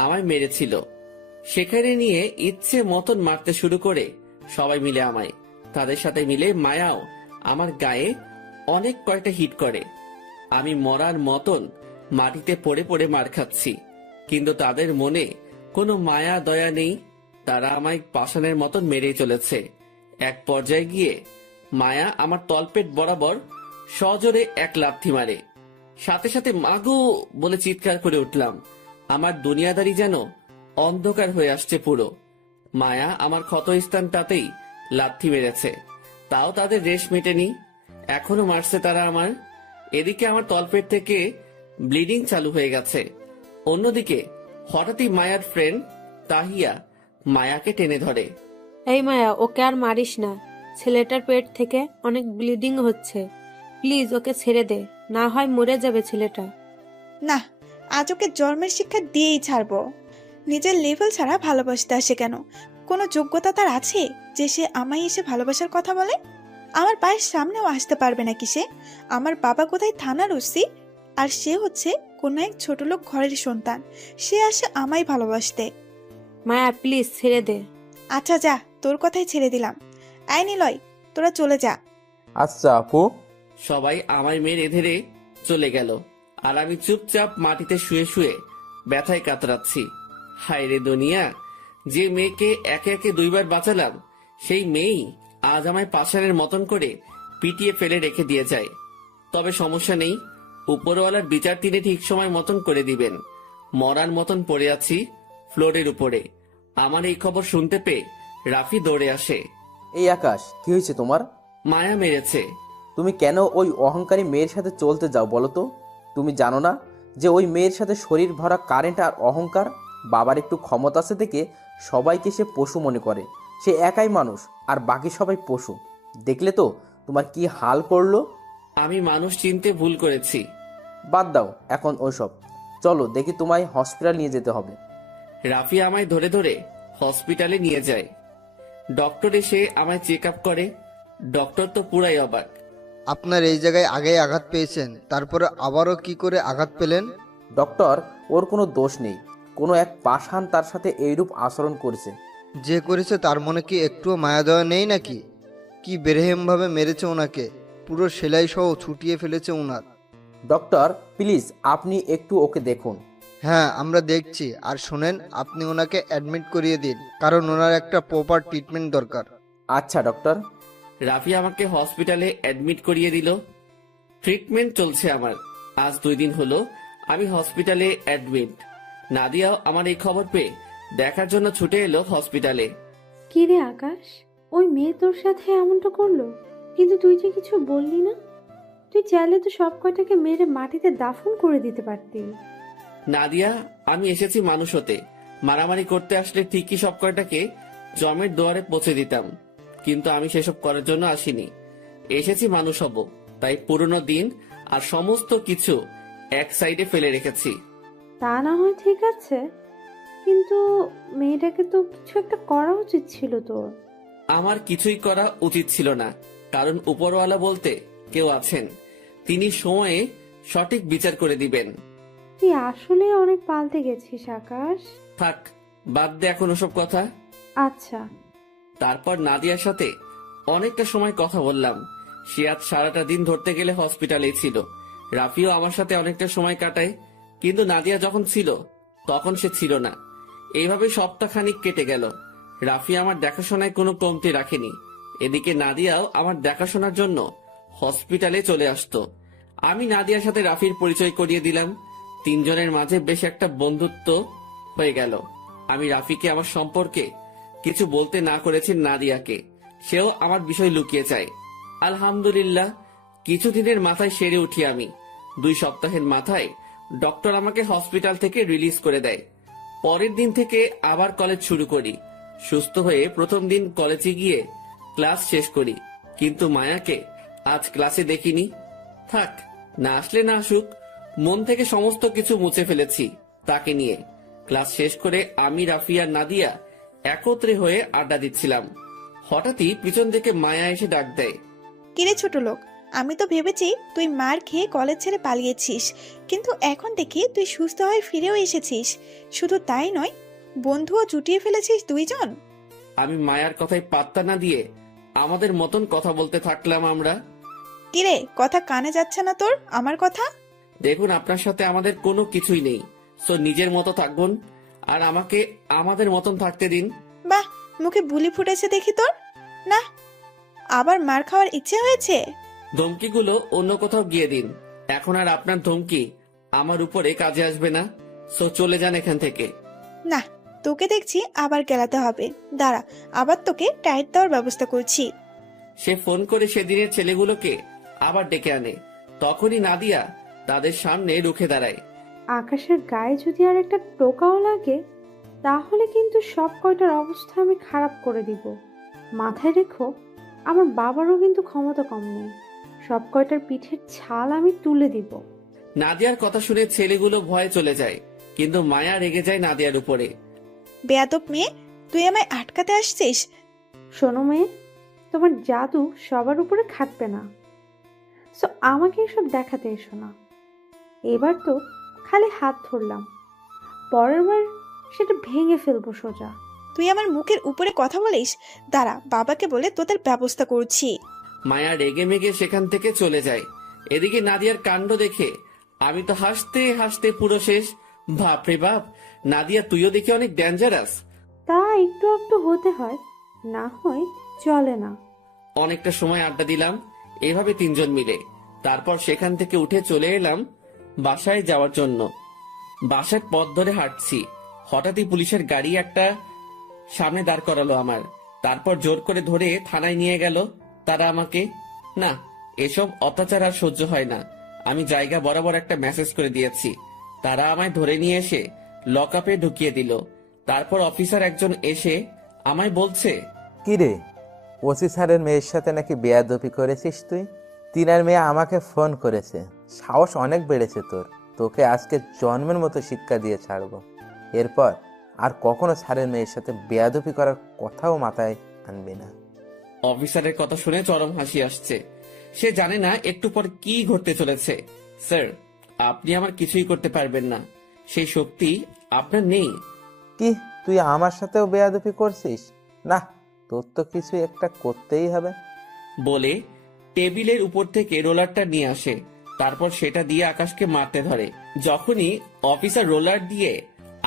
আমায় মেরেছিল। সেখানে নিয়ে ইচ্ছে মতন মারতে শুরু করে সবাই মিলে আমায়। তাদের সাথে মিলে মায়াও আমার গায়ে অনেক কয়টা হিট করে। আমি মরার মতন মাটিতে পড়ে পড়ে মার খাচ্ছি, কিন্তু তাদের মনে কোনো মায়া দয়া নেই। তারা আমায় পাষাণের মতন মেরেই চলেছে। এক পর্যায়ে গিয়ে মায়া আমার তলপেট বরাবর সজোরে এক লাথি মারে। সাথে সাথে মাগো বলে চিৎকার করে উঠলাম। আমার দুনিয়াদারি যেন অন্ধকার হয়ে আসছে পুরো। মায়া আমার ক্ষতস্থানটাতেই লাথি মেরেছে, তাও তাদের রেশ মেটেনি, এখনো মারছে তারা আমার। এদিকে আমার তলপেট থেকে ব্লিডিং চালু হয়ে গেছে। অন্যদিকে হঠাৎই মায়ার ফ্রেন্ড তাহিয়া মায়াকে টেনে ধরে। এই মায়া, ওকে আর মারিস না, ছেলেটার পেট থেকে অনেক ব্লিডিং হচ্ছে, প্লিজ ওকে ছেড়ে দে, না হয় মরে যাবে ছেলেটা। না, আজ ওকে জন্মের শিক্ষা দিয়েই ছাড়বো। নিজের লেভেল ছাড়া ভালোবাসতে আসে কেন? কোনো যোগ্যতা তার আছে যে সে আমায় এসে ভালোবাসার কথা বলে? আমার পায়ের সামনেও আসতে পারবে নাকি সে? আমার বাবা কোথায় থানার ওসি, আর সে হচ্ছে কোনো এক ছোট লোক ঘরের সন্তান। সে আসে আমায় ভালোবাসতে। মায়া প্লিজ ছেড়ে দে। আচ্ছা যা, তোর কথাই ছেড়ে দিলাম। আই নিলয়, তোরা চলে যা। আচ্ছা আপু। সবাই আমায় মেরে ধরে চলে গেল, আর আমি চুপচাপ মাটিতে শুয়ে শুয়ে ব্যথায় কাতরাচ্ছি। হায় রে দুনিয়া, যে মেয়েকে একে একে দুইবার বাঁচালাম, সেই মেয়েই আজ আমায় পাষাণের মতন করে পিটিয়ে ফেলে রেখে দিয়ে যায়। তবে সমস্যা নেই, উপরওয়ালার বিচার তিনি ঠিক সময় মতন করে দিবেন। মরার মতন পড়ে আছি ফ্লোরের উপরে। আমার এই খবর শুনতে পেয়ে রাফি দৌড়ে আসে। এই আকাশ, কি হয়েছে তোমার? মায়া মেরেছে। তুমি কেন ওই অহংকারী মেয়ের সাথে চলতে যাও বলো তো? তুমি জানো না যে ওই মেয়ের সাথে শরীর ভরা কারেন্ট আর অহংকার? বাবার একটু ক্ষমতা আছে দেখে সবাইকে সে পশু মনে করে। সে একাই মানুষ আর বাকি সবাই পশু। দেখলে তো তোমার কি হাল করলো? আমি মানুষ চিনতে ভুল করেছি। বাদ দাও এখন ওইসব, চলো দেখি তোমায় হসপিটাল নিয়ে যেতে হবে। রাফি আমায় ধরে ধরে হসপিটালে নিয়ে যায়। ডক্টর এসে আমায় চেক আপ করে। ডক্টর তো পুরাই অবাক। আপনার এই জায়গায় আগেই আঘাত পেয়েছেন, তারপরে আবারও কি করে আঘাত পেলেন? ডক্টর, ওর কোনো দোষ নেই, কোনো এক পাষাণ তার সাথে এইরূপ আচরণ করেছে। যে করেছে তার মনে কি একটুও মায়া দেওয়া নেই নাকি? কি বেরহেমভাবে মেরেছে ওনাকে, পুরো সেলাই সহ ছুটিয়ে ফেলেছে ওনার। ডক্টর প্লিজ আপনি একটু ওকে দেখুন। হ্যাঁ আমরা দেখছি। আর শোনেন, আপনি ওনাকে অ্যাডমিট করিয়ে দিন, কারণ ওনার একটা প্রপার ট্রিটমেন্ট দরকার। আচ্ছা ডক্টর। রাফি আমাকে হসপিটালে অ্যাডমিট করিয়ে দিল। ট্রিটমেন্ট চলছে আমার। আজ 2 দিন হলো আমি হসপিটালে অ্যাডমিট। নাদিয়াও আমার এই খবর পেয়ে দেখার জন্য ছুটে এলো হসপিটালে। কি রে আকাশ, ওই মেয়ে তোর সাথে এমনটা করলো, কিন্তু তুই যে কিছু বললি না? তুই চাইলে তো সব কয়টাকে মেরে মাটিতে দাফন করে দিতে পারতি। নাদিয়া, আমি এসেছি মানুষ হতে। মারামারি করতে আসলে ঠিকই সব কয়টাকে জমের দুয়ারে পৌঁছে দিতাম, কিন্তু আমি সেসব করার জন্য আসিনি। এসেছি মানুষ হব, তাই পুরনো দিন আর সমস্ত কিছু এক সাইডে ফেলে রেখেছি। তা না হয় ঠিক আছে, কিন্তু মেয়েটাকে তো কিছু একটা করা উচিত ছিল তোর। আমার কিছুই করা উচিত ছিল না, কারণ উপরওয়ালা বলতে কেউ আছেন, তিনি সময়ে সঠিক বিচার করে দিবেন। তুই আসলে অনেক পাল্টে গেছিস আকাশ। থাক, বাদ দে এখন ওসব কথা। আচ্ছা। তারপর নাদিয়ার সাথে অনেকটা সময় কথা বললাম। সে আজ সারাটা দিন ধরতে গেলে হসপিটালেই ছিল। রাফিও আমার সাথে অনেকটা সময় কাটায়, কিন্তু নাদিয়া যখন ছিল তখন সে ছিল না। এইভাবে সপ্তাহখানিক কেটে গেল। রাফি আমার দেখাশোনায় কোনো কমতি রাখেনি। এদিকে নাদিয়াও আমার দেখাশোনার জন্য হসপিটালে চলে আসতো। আমি নাদিয়ার সাথে রাফির পরিচয় করিয়ে দিলাম। 3 জনের মাঝে বেশ একটা বন্ধুত্ব হয়ে গেল। আমি রাফিকে আমার সম্পর্কে কিছু বলতে না করেছি নাদিয়াকে, সেও আমার বিষয় লুকিয়ে চায়। আলহামদুলিল্লাহ, কিছুদিনের মাথায় সেরে উঠি আমি। 2 সপ্তাহের মাথায় ডক্টর আমাকে হসপিটাল থেকে রিলিজ করে দেয়। পরের দিন থেকে আবার কলেজ শুরু করি। সুস্থ হয়ে প্রথম দিন কলেজে গিয়ে ক্লাস শেষ করি, কিন্তু মায়াকে আজ ক্লাসে দেখিনি। থাক, না আসলে না আসুক, মন থেকে সমস্ত কিছু মুছে ফেলেছি তাকে নিয়ে। ক্লাস শেষ করে আমি, রাফি আর নাদিয়া একত্রে হয়ে আড্ডা দিচ্ছিলাম। হঠাৎই পিছন থেকে মায়া এসে ডাক দেয়। কিরে ছোট লোক, আমি তো ভেবেছি তুই মার খেয়ে কলেজ ছেড়ে পালিয়েছিস, কিন্তু এখন দেখি তুই সুস্থ হয়ে ফিরেও এসেছিস। শুধু তাই নয়, বন্ধুও জুটিয়ে ফেলেছিস 2 জন। আমি মায়ার কথায় পাত্তা না দিয়ে আমাদের মতন কথা বলতে থাকলাম আমরা। কিরে, কথা কানে যাচ্ছে না তোর আমার কথা? দেখুন, আপনার সাথে আমাদের কোনো কিছুই নেই, সো নিজের মতো থাকবেন আর আমাকে আমাদের মতন থাকতে দিন। বাহ, মুখে বুলি ফুটেছে দেখি তোর। না, আবার মার খাওয়ার ইচ্ছে হয়েছে? ধমকিগুলো অন্য কোথাও গিয়ে দিন। এখন আর আপনার ধমকি আমার উপরে কাজে আসবে না। সো চলে যান এখান থেকে। না, তোকে দেখছি আবার গেলাতে হবে। দাঁড়া, আবার তোকে টাইট দেওয়ার ব্যবস্থা করছি। সে ফোন করে সেদিনের ছেলেগুলোকে আবার ডেকে আনে। তখনই নাদিয়া তাদের সামনে রুখে দাঁড়ায়। আকাশের গায়ে যদি আর একটা টোকাও লাগে তাহলে কিন্তু সব কয়টার অবস্থা আমি খারাপ করে দিব। মাথায় রেখো, আমার বাবারও কিন্তু ক্ষমতা কম নেই। সব কয়টার পিঠের ছাল আমি তুলে দিব। নাদিয়ার কথা শুনে ছেলেগুলো ভয়ে চলে যায়, কিন্তু মায়া রেগে যায় নাদিয়ার উপরে। বেয়াদব মেয়ে, তুই আমায় আটকাতে আসছিস? শোনো মেয়ে, তোমার জাদু সবার উপরে খাটবে না। সো আমাকে এসব দেখাতে এসো না। এবার তো খালি হাত ধরলাম, পরের বার সেটা ভেঙে ফেলবো সোজা। তুই আমার মুখের উপরে কথা বলিস? দাঁড়া, বাবাকে বলে তোদের ব্যবস্থা করছি। মায়া রেগে মেগে সেখান থেকে চলে যায়। এদিকে নাদিয়ার কাণ্ড দেখে আমি তো হাসতে হাসতে পুরো শেষ। বাপরে বাপ, নাদিয়া তুইও দেখি অনেক ডেঞ্জারাস। তা একটু একটু হতে হয়, না হয় চলে না। অনেকটা সময় আড্ডা দিলাম এভাবে তিনজন মিলে। তারপর সেখান থেকে উঠে চলে এলাম বাসায় যাওয়ার জন্য। বাসার পথ ধরে হাঁটছি, হঠাৎই পুলিশের গাড়ি একটা সামনে দাঁড় করালো আমার। তারপর জোর করে ধরে থানায় নিয়ে গেল তারা আমাকে। না, এসব অত্যাচার আর সহ্য হয় না। আমি জায়গা বরাবর একটা মেসেজ করে দিয়েছি। তারা আমায় ধরে নিয়ে এসে লকআপে ঢুকিয়ে দিল। তারপর অফিসার একজন এসে আমায় বলছে, কি রে, ওসি স্যারের মেয়ের সাথে নাকি বেয়াদবি করেছিস তুই? তিনার মেয়ে আমাকে ফোন করেছে। সাহস অনেক বেড়েছে তোর। তোকে আজকে জন্মের মতো শিক্ষা দিয়ে ছাড়বো। এরপর আর কখনো স্যারের মেয়ের সাথে বেয়াদবি করার কথাও মাথায় আনবি না। অফিসারের কথা শুনে চরম হাসি আসছে। সে জানে না একটু পর কি ঘটতে চলেছে। স্যার, আপনি আমার কিছুই করতে পারবেন না, সেই শক্তি আপনার নেই। কি, তুই আমার সাথেও বেয়াদবি করছিস? না, তোর তো কিছু একটা করতেই হবে। বলে টেবিলের উপর থেকে রোলারটা নিয়ে আসে। তারপর সেটা দিয়ে আকাশকে মারতে ধরে। যখনই অফিসার রোলার দিয়ে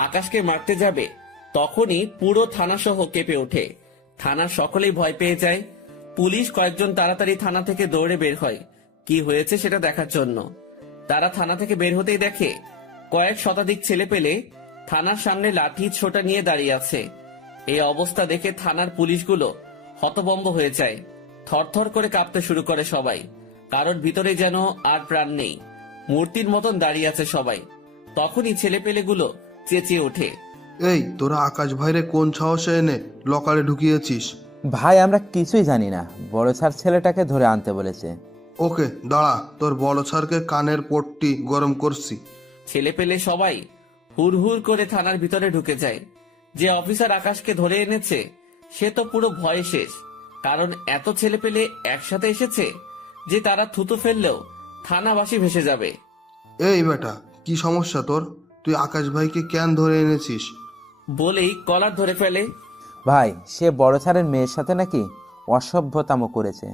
আকাশকে মারতে যাবে তখনই পুরো থানা সহ কেঁপে ওঠে। থানার সকলেই ভয় পেয়ে যায়। পুলিশ কয়েকজন তাড়াতাড়ি থানা থেকে দৌড়ে বের হয় কি হয়েছে সেটা দেখার জন্য। তারা থানা থেকে বের হতেই দেখে কয়েক শতাধিক ছেলে পেলে থানার সামনে লাঠি ছোটা নিয়ে দাঁড়িয়ে আছে। এই অবস্থা দেখে থানার পুলিশগুলো হতভম্ব হয়ে যায়। থরথর করে কাঁপতে শুরু করে সবাই। কারোর ভিতরে যেন আর প্রাণ নেই, মূর্তির মতন দাঁড়িয়ে আছে সবাই। তখনই ছেলেপেলেগুলো চেঁচিয়ে ওঠে, এই তোরা আকাশ ভাইরে কোন সাহসে এনে লকারে ঢুকিয়েছিস? ভাই, আমরা কিছুই জানি না। বড় স্যার ছেলেটাকে ধরে আনতে বলেছে। ওকে দাঁড়া, তোর বড় স্যারকে কানের পট্টি গরম করছি। ছেলেপেলে সবাই হুড় হুড় করে থানার ভিতরে ঢুকে যায়। যে অফিসার আকাশকে ধরে এনেছে সে তো পুরো ভয়ে শেষ, কারণ এত ছেলেপেলে একসাথে এসেছে যে তারা থুতু ফেললেও থানাবাসী ভেসে যাবে। এই বেটা, কি সমস্যা তোর? তুই আকাশ ভাইকে কেন ধরে এনেছিস? বলেই কলার ধরে ফেলে। ভাই, সে বড় স্যারের মেয়ের সাথে নাকি অসভ্যতামো করেছে,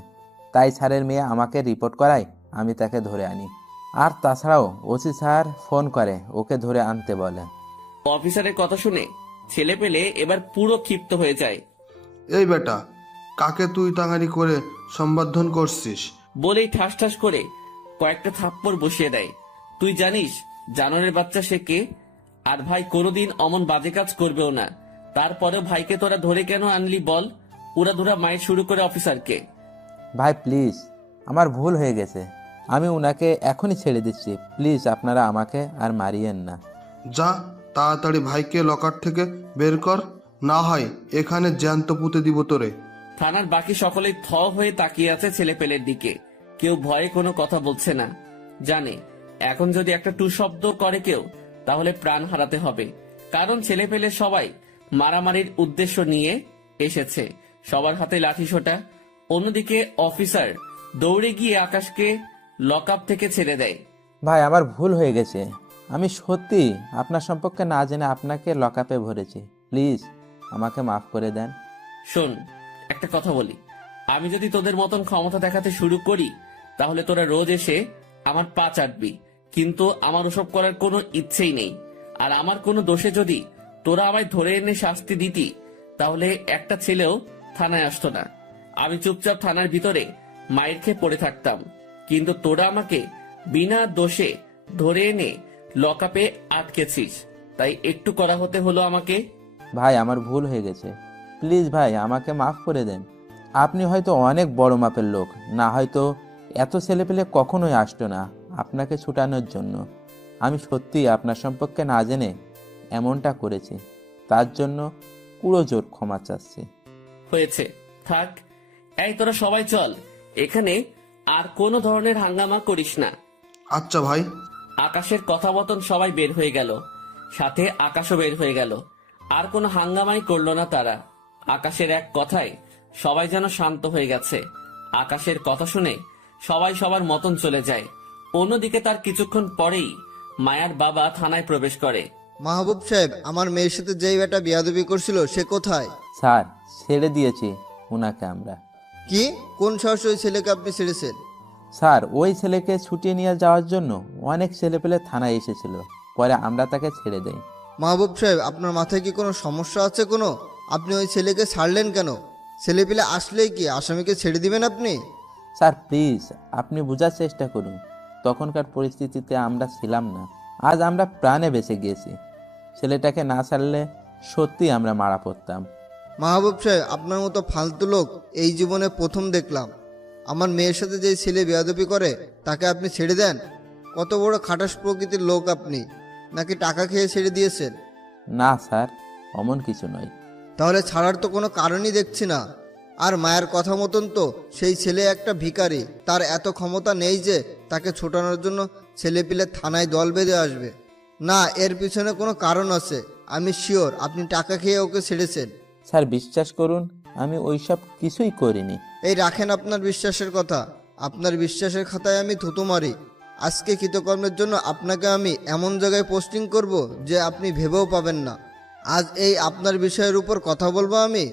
তাই স্যারের মেয়ে আমাকে রিপোর্ট করায় আমি তাকে ধরে আনি। আর তাছাড়াও ওসি স্যার ফোন করে ওকে ধরে আনতে বলে। অফিসারের কথা শুনে ছেলেপেলে এবার পুরো ক্ষিপ্ত হয়ে যায়। এই বেটা, কাকে তুই টাঙারি করে সম্বোধন করছিস? বলেই ঠাস ঠাস করে কয়েকটা থাপ্পড় বসিয়ে দেয়। তুই জানিস জানোয়ারের বাচ্চা সে কে? আর ভাই কোনোদিন অমন বাজে কাজ করবেও না। তারপরেও ভাইকে তোরা ধরে কেন আনলি বল? উড়াধুরা মাইর শুরু করে অফিসারকে। ভাই প্লিজ, আমার ভুল হয়ে গেছে। আমি উনাকে এখনই ছেড়ে দিচ্ছি। প্লিজ আপনারা আমাকে আর মারিয়েন না। যা, তাড়াতাড়ি ভাইকে লকার থেকে বের কর, না হয় এখানে জ্যান্ত পুঁতে দিব তোরে। থানার বাকি সকলেই থ হয়ে তাকিয়ে আছে ছেলেপেলের দিকে। কেউ ভয়ে কোনো কথা বলছে না। জানে এখন যদি একটা টু শব্দ করে কেউ তাহলে প্রাণ হারাতে হবে। কারণ ছেলেপেলে সবাই মারামারির উদ্দেশ্য নিয়ে এসেছে। সবার হাতে লাঠি সোটা। অন্যদিকে অফিসার দৌড়ে গিয়ে আকাশকে লকআপ থেকে ছেড়ে দেয়। ভাই, আমার ভুল হয়ে গেছে। আমি সত্যি আপনার সম্পর্কে না জেনে আপনাকে লকআপে ভরেছি। প্লিজ আমাকে মাফ করে দেন। শোন, একটা কথা বলি, আমি যদি তোদের মতন ক্ষমতা দেখাতে শুরু করি তাহলে তোরা রোজ এসে আমার পা চাটবি, কিন্তু আমার ওসব করার কোনো ইচ্ছেই নেই। আর আমার কোনো দোষে যদি তোরা আমায় ধরে এনে শাস্তি দিতি তাহলে একটা ছেলেও থানায় আসতো না। আমি চুপচাপ থানার ভিতরে মায়ের খেয়ে পড়ে থাকতাম। কিন্তু তোরা আমাকে বিনা দোষে ধরে এনে লকআপে আটকেছিস। তাই একটু কড়া হতে হলো আমাকে। ভাই আমার ভুল হয়ে গেছে, প্লিজ ভাই আমাকে মাফ করে দেন। আপনি হয়তো অনেক বড় মাপের লোক, না হয়তো এত ছেলেপেলে কখনোই আসতো না আপনাকে ছুটানোর জন্য। আমি সত্যিই আপনার সম্পর্কে না জেনে এমনটা করেছি, তার জন্য পুরো জোর ক্ষমা চাচ্ছি। হয়েছে, থাক। এই তোরা সবাই চল, এখানে আর কোনো ধরনের হাঙ্গামা করিস না। আচ্ছা ভাই। আকাশের কথা মতন সবাই বের হয়ে গেল, সাথে আকাশও বের হয়ে গেল। আর কোনো হাঙ্গামাই করলো না তারা। আকাশের এক কথায় সবাই যেন শান্ত হয়ে গেছে। আকাশের কথা শুনে সবাই সবার মতন চলে যায়। অন্যদিকে তার কিছুক্ষণ পরেই মায়ার বাবা থানায় প্রবেশ করে। মাহবুব সাহেব, আমার মেয়ের সাথে যেই বেটা বিয়াদবি করছিল সে কোথায়? স্যার ছেড়ে দিয়েছি ওনাকে আমরা। কি? কোন সাহসে ওই ছেলেকে আপনি ছেড়েছেন? স্যার ওই ছেলেকে ছুটিয়ে নিয়ে যাওয়ার জন্য অনেক ছেলেপেলে থানায় এসেছিল, পরে আমরা তাকে ছেড়ে দেই। মাহবুব সাহেব, আপনার মাথায় কি কোনো সমস্যা আছে কোনো? আপনি ওই ছেলেকে ছাড়লেন কেন? ছেলেপিলে আসলেই কি আসামিকে ছেড়ে দিবেন আপনি? স্যার প্লিজ আপনি বোঝার চেষ্টা করুন, তখনকার পরিস্থিতিতে আমরা ছিলাম না। আজ আমরা প্রাণে বেঁচে গিয়েছি। ছেলেটাকে না ছাড়লে সত্যি আমরা মারা পড়তাম। মাহবুব সাহেব, আপনার মতো ফালতু লোক এই জীবনে প্রথম দেখলাম। আমার মেয়ের সাথে যে ছেলে বেয়াদবি করে তাকে আপনি ছেড়ে দেন? কত বড় খাটাস প্রকৃতির লোক আপনি! নাকি টাকা খেয়ে ছেড়ে দিয়েছেন? না স্যার, অমন কিছু নয়। তাহলে ছাড়ার তো কোনো কারণই দেখছি না। আর মায়ের কথা মতন তো সেই ছেলে একটা ভিখারি, তার এত ক্ষমতা নেই যে তাকে ছোটানোর জন্য ছেলেপিলে থানায় দল বেঁধে আসবে। না, এর পিছনে কোনো কারণ আছে। আমি শিওর আপনি টাকা খেয়ে ওকে ছেড়েছেন। স্যার বিশ্বাস করুন, আমি ওইসব কিছুই করিনি। এই রাখেন আপনার বিশ্বাসের কথা। আপনার বিশ্বাসের খাতায় আমি থুতু মারি। আজকে কৃতকর্মের জন্য আপনাকে আমি এমন জায়গায় পোস্টিং করব যে আপনি ভেবেও পাবেন না। আজ এই আপনার বিষয়ের উপর কথা বলবো আমি।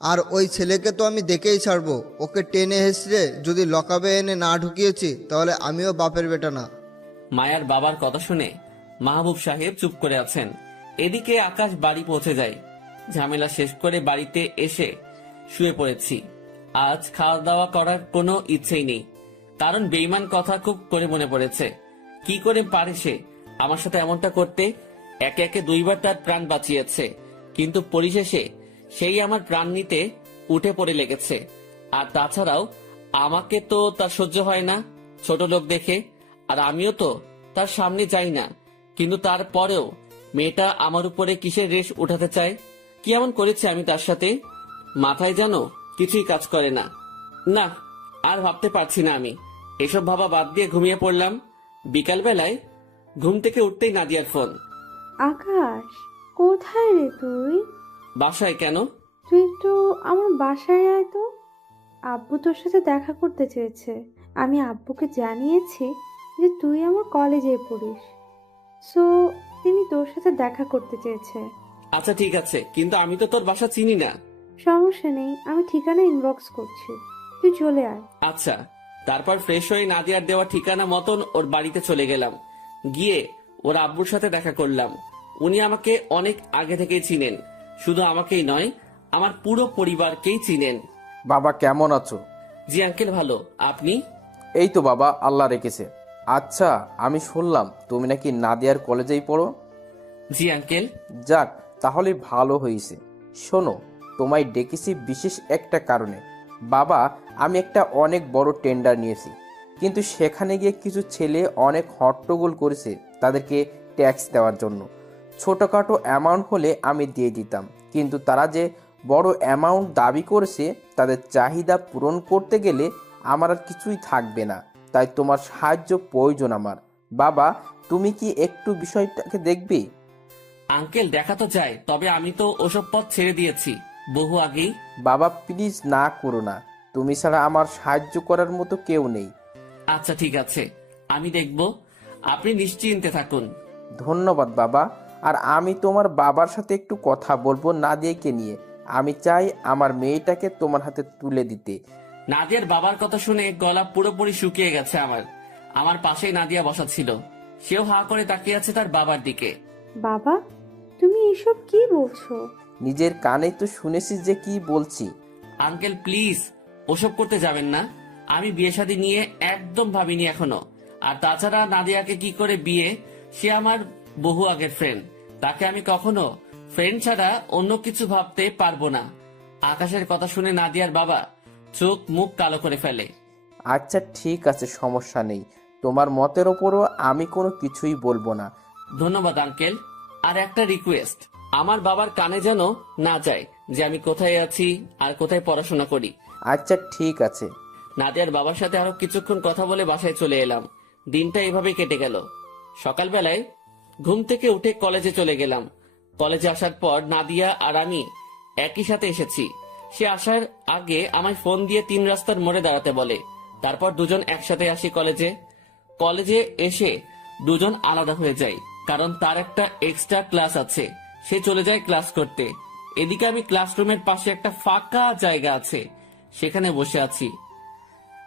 আর ওই ছেলেকে তো আমি দেখেই ছাড়বো। ওকে টেনে হেসড়ে যদি লকাবে এনে না ঢুকিয়েছি তাহলে আমিও বাপের বেটা না। মায়ার বাবার কথা শুনে মাহবুব সাহেব চুপ করে আছেন। এদিকে আকাশ বাড়ি পৌঁছে যায়। ঝামেলা শেষ করে বাড়িতে এসে শুয়ে পড়েছি। আজ খাওয়া দাওয়া করার কোনো ইচ্ছেই নেই, কারণ বেইমান কথা খুব করে মনে পড়েছে। কি করে পারে সে আমার সাথে এমনটা করতে? একে একে দুইবার তার প্রাণ বাঁচিয়েছে, কিন্তু পরিশেষে সেই আমার প্রাণ নিতে উঠে পড়ে লেগেছে। আর তাছাড়াও আমাকে তো তার সহ্য হয় না ছোট লোক দেখে, আর আমিও তো তার সামনে যাই না। কিন্তু তারপরেও মেয়েটা আমার উপরে কিসের রেশ উঠাতে চায়? কি এমন করেছে আমি তার সাথে? মাথায় যেন কিছুই কাজ করে না। না, আর ভাবতে পারছি না আমি। এসব ভাবা বাদ দিয়ে ঘুমিয়ে পড়লাম। বিকালবেলায় ঘুম থেকে উঠতেই নাদিয়ার ফোন। আকাশ, কোথায় রে তুই? বাসায়। কেন? তুই একটু আমার বাসায় আয় তো। আব্বু তোর সাথে দেখা করতে চেয়েছে। আমি আব্বুকে জানিয়েছি যে তুই আমার কলেজে পড়িস, সো তিনি তোর সাথে দেখা করতে চেয়েছে। আচ্ছা ঠিক আছে, কিন্তু আমি তো তোর বাসা চিনি না। সমস্যা নেই, আমি ঠিকানা ইনবক্স করছি, তুই চলে আয়। আচ্ছা। তারপর ফ্রেশ হয়ে নাদিয়ার দেওয়া ঠিকানা মতন ওর বাড়িতে চলে গেলাম। গিয়ে ওর আব্বুর সাথে দেখা করলাম। উনি আমাকে অনেক আগে থেকেই চিনেন। শুধু আমাকেই নয়, আমার পুরো পরিবারকেই চিনেন। বাবা কেমন আছো? জি আঙ্কেল, ভালো। আপনি? এই তো বাবা, আল্লাহ রেখেছে। আচ্ছা, আমি শুনলাম তুমি নাকি নাদিয়ার কলেজেই পড়ো। জি আঙ্কেল। যাক, তাহলে ভালো হয়েছে। শোনো, তোমায় ডেকেছি বিশেষ একটা কারণে। বাবা, আমি একটা অনেক বড় টেন্ডার নিয়েছি, কিন্তু সেখানে গিয়ে কিছু ছেলে অনেক হট্টগোল করেছে তাদেরকে ট্যাক্স দেওয়ার জন্য। ছোটোখাটো অ্যামাউন্ট হলে আমি দিয়ে দিতাম, কিন্তু তারা যে বড় অ্যামাউন্ট দাবি করেছে তাদের চাহিদা পূরণ করতে গেলে আমার আর কিছুই থাকবে না। তাই তোমার সাহায্য প্রয়োজন আমার। বাবা, তুমি কি একটু বিষয়টাকে দেখবে? আঙ্কেল, দেখা তো যায়, তবে আমি তো ওসব পথ ছেড়ে দিয়েছি বহু আগেই। বাবা প্লিজ না করো না, তুমি ছাড়া আমার সাহায্য করার মতো কেউ নেই। আচ্ছা ঠিক আছে, আমি দেখব। আপনি নিশ্চিন্তে থাকুন। ধন্যবাদ বাবা। আর আমি তোমার বাবার সাথে একটু কথা বলবো নাদিয়াকে নিয়ে। আমি চাই আমার মেয়েটাকে তোমার হাতে তুলে দিতে। নাদিয়ার বাবার কথা শুনে গলা পুরোপুরি শুকিয়ে গেছে আমার। আমার পাশেই নাদিয়া বসা ছিল। সেও হা করে তাকিয়ে আছে তার বাবার দিকে। বাবা, তুমি এসব কি বলছো? নিজের কানে তো শুনেছি যে কি বলছি। আঙ্কেল প্লিজ, ওসব করতে যাবেন না। আমি বিয়ে শাদী নিয়ে একদম ভাবিনি এখনো। আর তাছাড়া নাদিয়াকে কি করে বিয়ে, সে আমার বহু আগের ফ্রেন্ড। তাকে আমি কখনো ফ্রেন্ড ছাড়া অন্য কিছু ভাবতে পারবো না। আকাশের কথা শুনে নাদিয়ার বাবা চোখ মুখ কালো করে ফেলে। আচ্ছা ঠিক আছে, সমস্যা নেই, তোমার মতের ওপরও আমি কোনো কিছুই বলবো না। ধন্যবাদ আঙ্কেল। আর একটা রিকোয়েস্ট, আমার বাবার কানে যেন না যায় যে আমি কোথায় আছি আর কোথায় পড়াশোনা করি। আচ্ছা ঠিক আছে। নাদিয়ার বাবার সাথে আরো কিছুক্ষণ কথা বলে বাসায় চলে এলাম। দিনটা এভাবেই কেটে গেল। সকালবেলায় ঘুম থেকে উঠে কলেজে চলে গেলাম। কলেজে আসার পর নাদিয়া আর আমি একই সাথে এসেছি। সে আসার আগে আমায় ফোন দিয়ে 3 রাস্তার মোড়ে দাঁড়াতে বলে। তারপর দুজন একসাথে আসি কলেজে। কলেজে এসে দুজন আলাদা হয়ে যাই, কারণ তার একটা এক্সট্রা ক্লাস আছে। সে চলে যায় ক্লাস করতে। এদিকে আমি ক্লাসরুমের পাশে একটা ফাঁকা জায়গা আছে, সেখানে বসে আছি।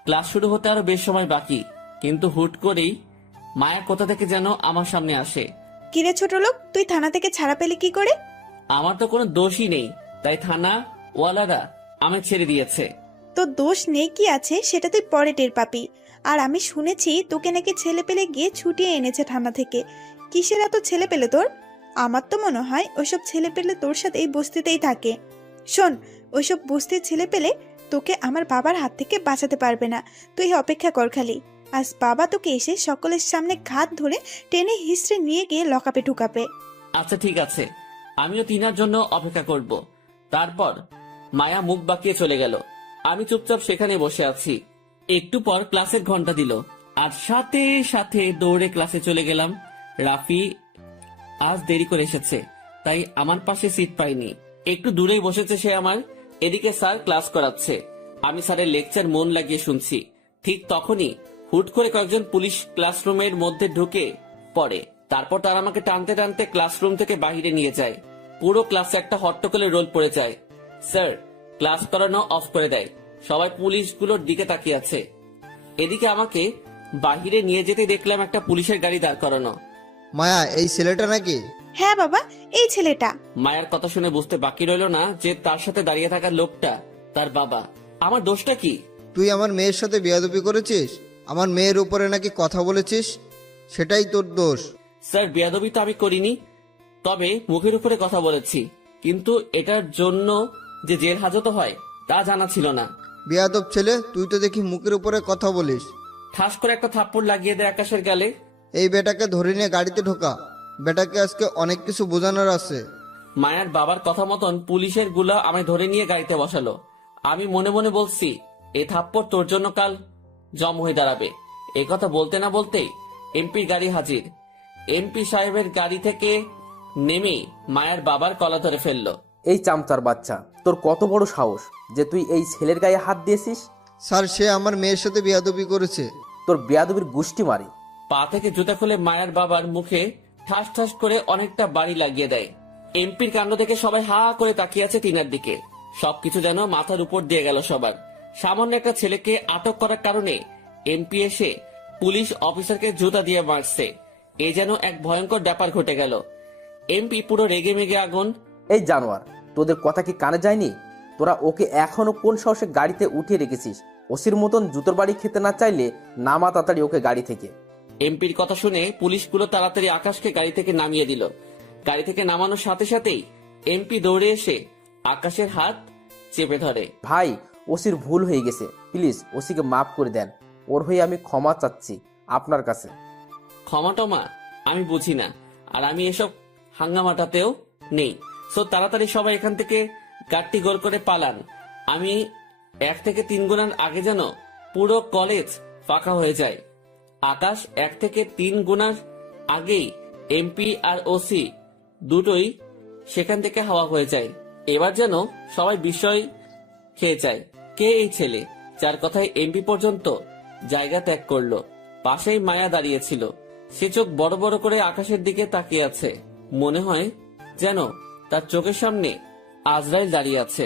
ক্লাস শুরু হতে আরো বেশ সময় বাকি, কিন্তু হুট করেই মায়া কোথা থেকে যেন আমার সামনে আসে। কিরে ছোট লোক, তুই থানা থেকে ছাড়া পেলি কি করে? আমার তো কোনো দোষই নেই, তাই থানা ওয়ালারা আমায় ছেড়ে দিয়েছে। তোর দোষ নেই কি আছে সেটা তুই পরে টের পাবি। আর আমি শুনেছি তোকে নাকি ছেলে পেলে গিয়ে ছুটিয়ে এনেছে থানা থেকে। কিসের এত ছেলে পেলে তোর? আমার তো মনে হয় ওইসব ছেলে পেলে তোর সাথে এই বস্তিতেই থাকে। শোন, ওইসব বস্তির ছেলে পেলে তোকে আমার বাবার হাত থেকে বাঁচাতে পারবে না। তুই অপেক্ষা কর খালি। আজ বাবা তোকে এসে সকলের সামনে ঘাত ধরে টেনে হিস্ট্রে নিয়ে গিয়ে লকাপে ঢুকাবে। আচ্ছা ঠিক আছে, আমিও তিনার জন্য অপেক্ষা করব। তারপর মায়া মুখ বাঁকিয়ে চলে গেল। আমি চুপচাপ সেখানে বসে আছি। একটু পর ক্লাসের ঘন্টা দিল, আর সাথে সাথে দৌড়ে ক্লাসে চলে গেলাম। রাফি আজ দেরি করে এসেছে, তাই আমার পাশে সিট পাইনি। একটু দূরেই বসেছে সে আমার। এদিকে স্যার ক্লাস করাচ্ছে, আমি স্যারের লেকচার মন লাগিয়ে শুনছি। ঠিক তখনই হুট করে কয়েকজন পুলিশ ক্লাসরুমের মধ্যে ঢুকে পড়ে। তারপর তারা আমাকে টানতে টানতে ক্লাসরুম থেকে বাইরে নিয়ে যায়। পুরো ক্লাসে একটা হট্টগোলের রোল পড়ে যায়। স্যার ক্লাস করানো অফ করে দেয়। সবাই পুলিশগুলোর দিকে তাকিয়ে আছে। এদিকে আমাকে বাহিরে নিয়ে যেতে দেখলাম একটা পুলিশের গাড়ি দাঁড় করানো। মায়া, এই ছেলেটা নাকি? হ্যাঁ বাবা, এই ছেলেটা। মায়ের কথা শুনে বুঝতে বাকি রইল না যে তার সাথে দাঁড়িয়ে থাকা লোকটা তার বাবা। আমার দোষটা কি? তুই আমার মেয়ের সাথে বেয়াদবি করেছিস, আমার মেয়ের উপরে নাকি কথা বলেছিস, সেটাই তোর দোষ। স্যার বেয়াদবি তো আমি করিনি, তবে মুখের উপরে কথা বলেছি। কিন্তু এটার জন্য যে জেল হাজত হয় তা জানা ছিল না। বেয়াদব ছেলে, তুই তো দেখি মুখের উপরে কথা বলিস। ঠাস করে একটা থাপ্পড় লাগিয়ে দেয় আকাশের গালে। এই বেটাকে ধরে নিয়ে গাড়িতে ঢোকা, বেটাকে আজকে অনেক কিছু বোঝানোর আছে। মায়ের বাবার কথা মতন পুলিশের গুলা আমায় ধরে নিয়ে গাড়িতে বসালো। আমি মনে মনে বলছি, এই থাপ্পড় তোর জন্য কাল জম হয়ে দাঁড়াবে। এই কথা বলতে না বলতেই এমপির গাড়ি হাজির। এমপি সাহেবের গাড়ি থেকে নেমেই মায়ের বাবার কলা ধরে ফেললো। এই চামচার বাচ্চা, তোর কত বড় সাহস যে তুই এই ছেলের গায়ে হাত দিয়েছিস? স্যার, সে আমার মেয়ের সাথে বেয়াদবি করেছে। তোর বেয়াদবির গুষ্টি মারি। পা থেকে জুতা খুলে মায়ের বাবার মুখে ঠাস ঠাস করে অনেকটা বাড়ি লাগিয়ে দেয়। এমপির কাণ্ড থেকে সবাই হা করে তাকিয়ে আছে তিনার দিকে। সবকিছু যেন মাথার উপর দিয়ে গেল সবার। সামান্য একটা ছেলেকে আটক করার কারণে এমপি এসে পুলিশ অফিসারকে জুতা দিয়ে মারছে। এ যেন এক ভয়ঙ্কর ব্যাপার ঘটে গেল। এমপি পুরো রেগে মেগে আগুন। এই জানোয়ার, তোদের কথা কি কানে যায়নি? তোরা ওকে এখনো কোন সাহসে গাড়িতে উঠিয়ে রেখেছিস? ওসির মতন জুতোর বাড়ি খেতে না চাইলে নামা তাড়াতাড়ি ওকে গাড়ি থেকে। এমপির কথা শুনে পুলিশগুলো তাড়াতাড়ি আকাশকে গাড়ি থেকে নামিয়ে দিল। গাড়ি থেকে নামানোর সাথে সাথেই এমপি দৌড়ে এসে আকাশের হাত চেপে ধরে। ভাই, ওসির ভুল হয়ে গেছে, প্লিজ ওসিকে মাফ করে দেন। ওর হয়ে আমি ক্ষমা চাচ্ছি আপনার কাছে। ক্ষমা টমা আমি বুঝি না, আর আমি এসব হাঙ্গামাটাতেও নেই। সো তাড়াতাড়ি সবাই এখান থেকে গাড়টি গোল করে পালান। আমি 1 থেকে 3 গুণার আগে যেন পুরো কলেজ ফাঁকা হয়ে যায়। আকাশ 1 থেকে 3 গুণার আগেই এমপি আর ওসি দুটোই সেখান থেকে হাওয়া হয়ে যায়। এবার যেন সবাই বিস্ময় খেয়ে যায়। কে এই ছেলে যার কথায় এমপি পর্যন্ত জায়গা ত্যাগ করলো? পাশেই মায়া দাঁড়িয়েছিল। সে চোখ বড় বড় করে আকাশের দিকে তাকিয়ে আছে। মনে হয় যেন তার চোখের সামনে আজরাইল দাঁড়িয়ে আছে।